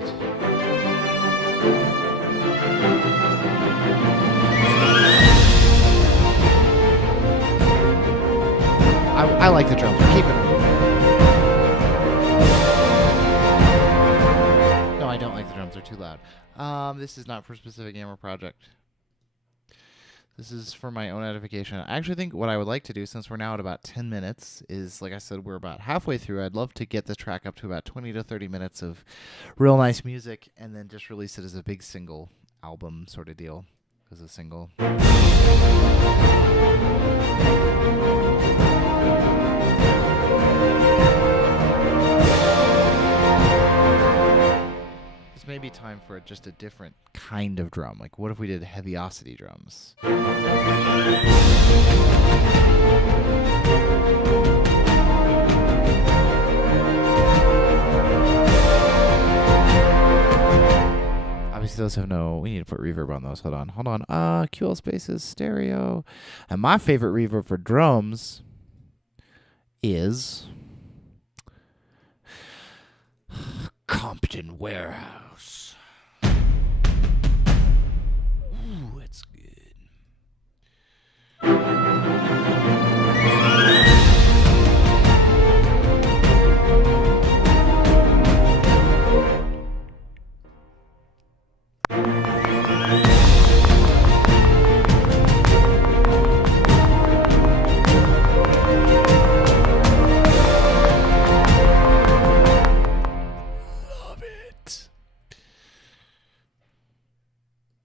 I like the drums. Keep it on. No, I don't like the drums. They're too loud. This is not for a specific gamer project. This is for my own edification. I actually think what I would like to do, since we're now at about 10 minutes, is, like I said, we're about halfway through. I'd love to get the track up to about 20 to 30 minutes of real nice music and then just release it as a big single album sort of deal. As a single. This may be time for just a different kind of drum. Like, what if we did heaviosity drums? Obviously, those have no... We need to put reverb on those. Hold on. QL Spaces, stereo. And my favorite reverb for drums is... Compton Warehouse. Ooh, it's good.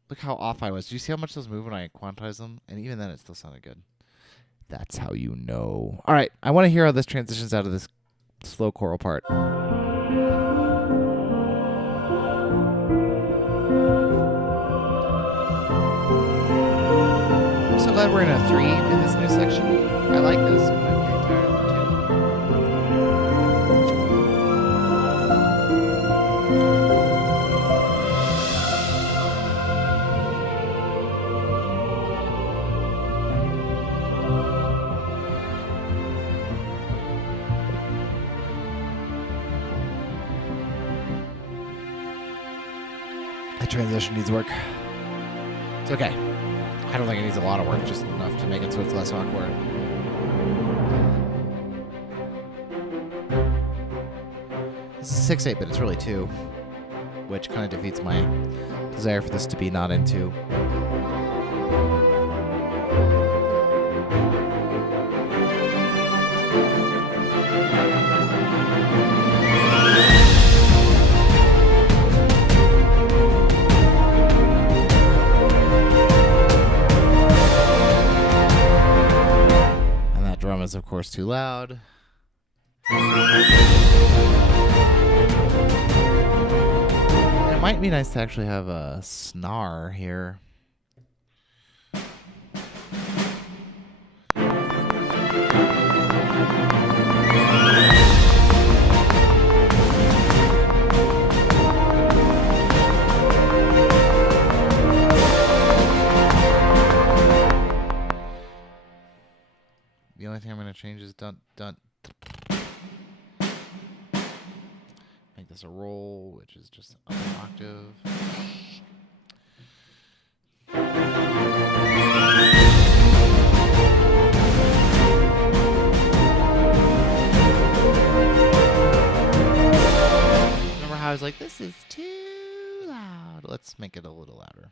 Look how off I was. Do you see how much those move when I quantize them? And even then, it still sounded good. That's how you know. All right, I want to hear how this transitions out of this slow choral part. I'm so glad we're in a 3 in this new section. I like this. I'm getting tired of it too. Transition needs work. It's okay. I don't think it needs a lot of work, just enough to make it so it's less awkward. This is 6/8, but it's really 2, which kind of defeats my desire for this to be not in 2. Is of course too loud. It might be nice to actually have a snare here. The only thing I'm going to change is dun. Make this a roll, which is just up an octave. Remember how I was like, this is too loud? Let's make it a little louder.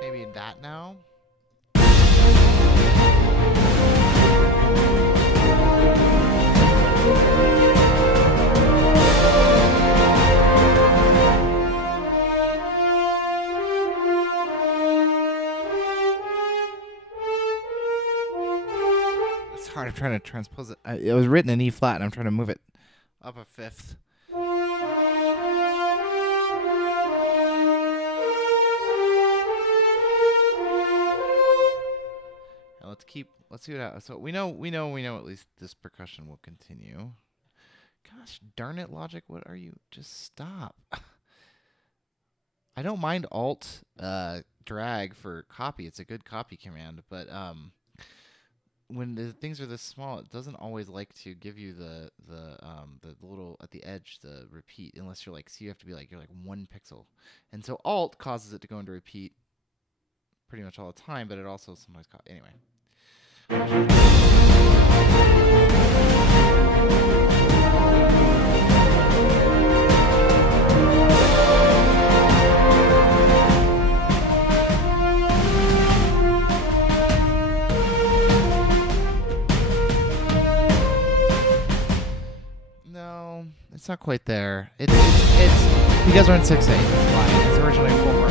Maybe that now. It's hard. I'm trying to transpose it. It was written in E flat, and I'm trying to move it up a fifth. Let's see what happens. So we know at least this percussion will continue. Gosh darn it, Logic, what are you? Just stop. I don't mind Alt drag for copy. It's a good copy command, but when the things are this small, it doesn't always like to give you the little at the edge, the repeat, unless you're like, so you have to be like, you're like 1 pixel. And so Alt causes it to go into repeat pretty much all the time, but it also sometimes anyway. No, it's not quite there. It's you guys are in 6.8. It's fine. It's originally 4.4.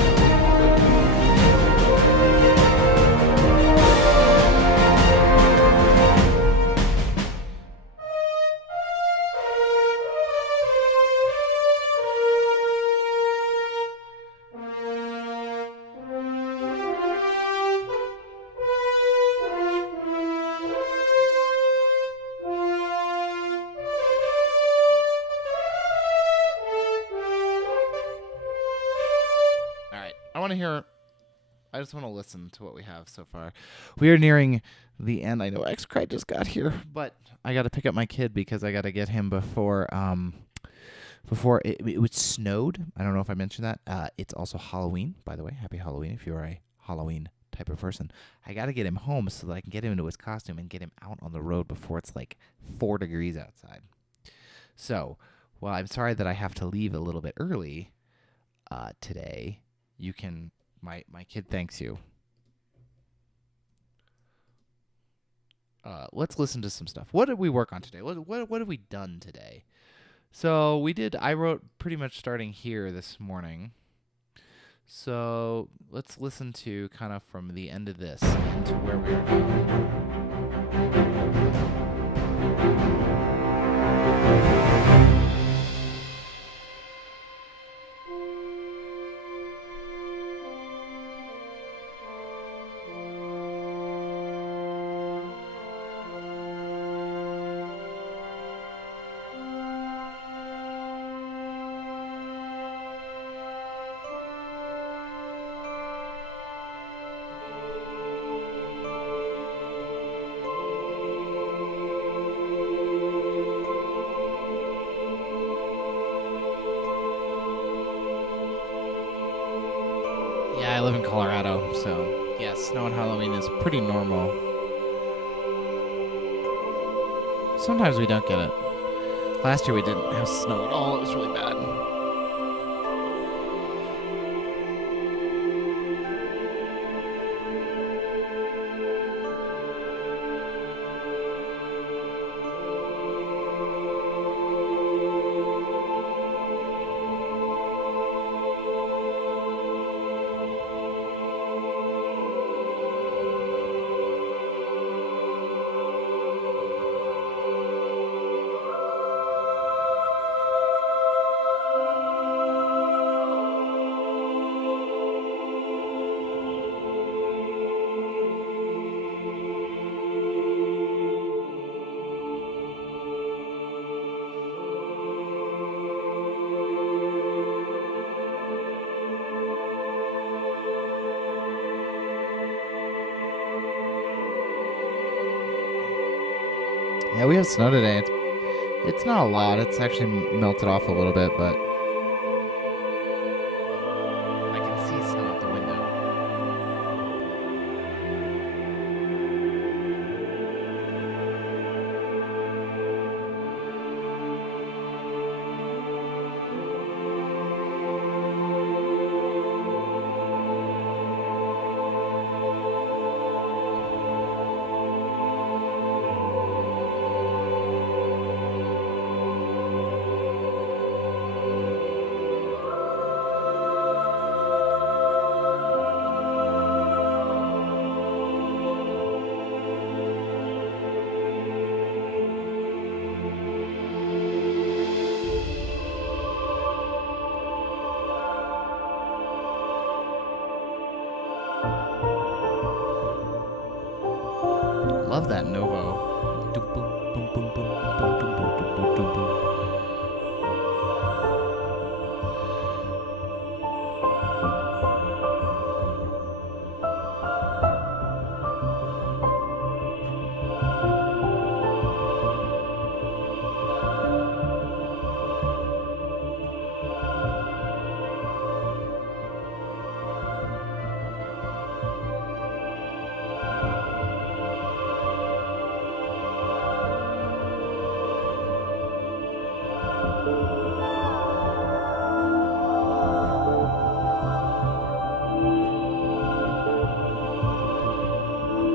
I just want to listen to what we have so far. We are nearing the end. I know X-Cry just got here, but I got to pick up my kid because I got to get him before it snowed. I don't know if I mentioned that. It's also Halloween, by the way. Happy Halloween if you're a Halloween type of person. I got to get him home so that I can get him into his costume and get him out on the road before it's like 4 degrees outside. So, well, I'm sorry that I have to leave a little bit early today. You can... My kid thanks you. Let's listen to some stuff. What did we work on today? What have we done today? So I wrote pretty much starting here this morning. So let's listen to kind of from the end of this into where we are now. Yeah, I live in Colorado, so yeah, snow on Halloween is pretty normal. Sometimes we don't get it. Last year we didn't have snow at all. It was really bad. Yeah, we have snow today. It's not a lot. It's actually melted off a little bit, but I can see snow out the window. Love that Novo.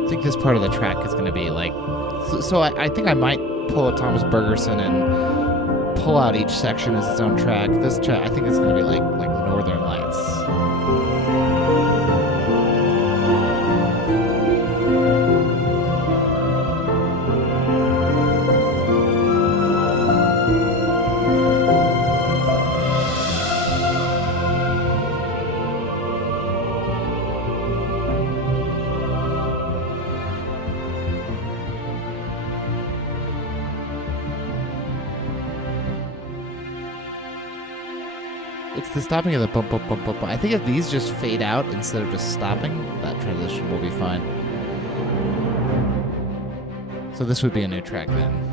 I think this part of the track is going to be like... So I think I might pull a Thomas Bergerson and pull out each section as its own track. This track, I think it's going to be like Northern Lights. It's the stopping of the bump, bump, bump, bump. I think if these just fade out instead of just stopping, that transition will be fine. So this would be a new track then.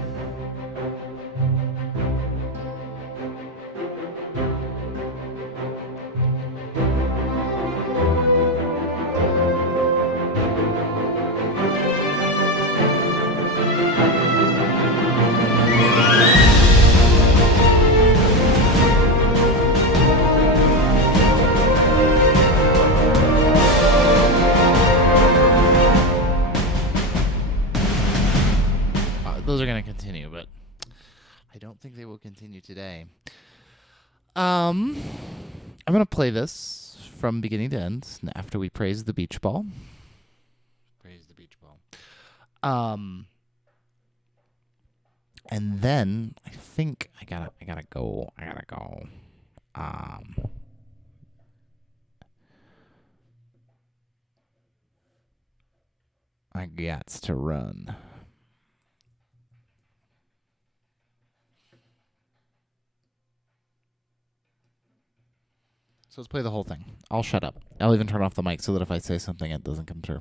Those are going to continue, but I don't think they will continue today. I'm going to play this from beginning to end after we praise the beach ball. Praise the beach ball. And then I think I gotta go. I gots to run. So let's play the whole thing. I'll shut up. I'll even turn off the mic so that if I say something, it doesn't come through.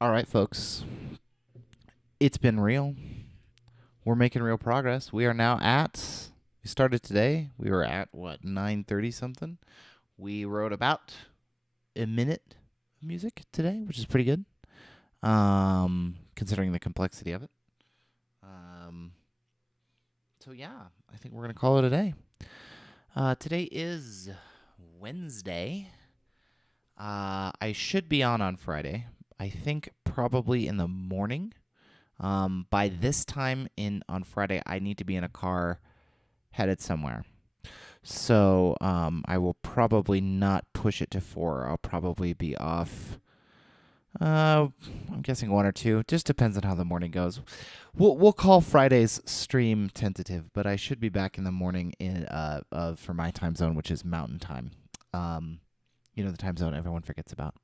All right, folks. It's been real. We're making real progress. We are now at, we started today. We were at, 9:30 something. We wrote about a minute of music today, which is pretty good, considering the complexity of it. So, yeah, I think we're going to call it a day. Today is Wednesday. I should be on Friday. I think probably in the morning. By this time on Friday, I need to be in a car headed somewhere. So I will probably not push it to 4. I'll probably be off. I'm guessing 1 or 2. Just depends on how the morning goes. We'll call Friday's stream tentative, but I should be back in the morning for my time zone, which is Mountain Time. The time zone everyone forgets about.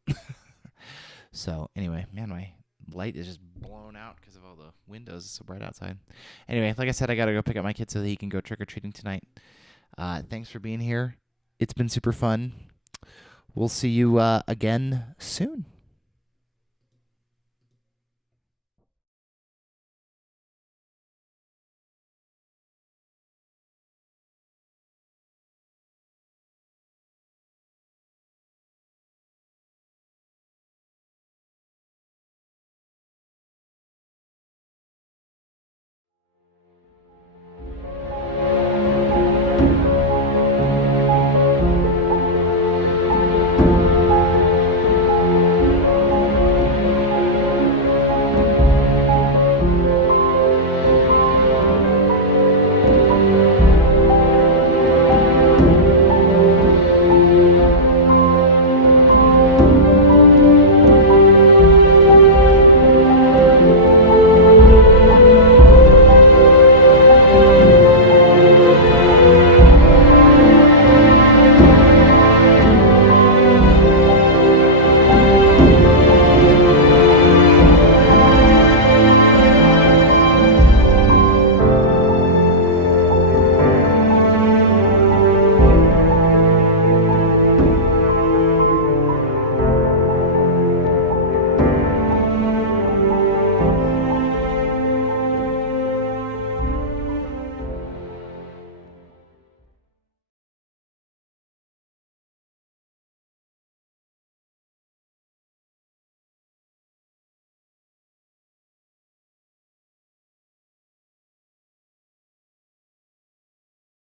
So anyway, man, my light is just blown out because of all the windows. It's so bright outside. Anyway, like I said, I got to go pick up my kid so that he can go trick-or-treating tonight. Thanks for being here. It's been super fun. We'll see you again soon.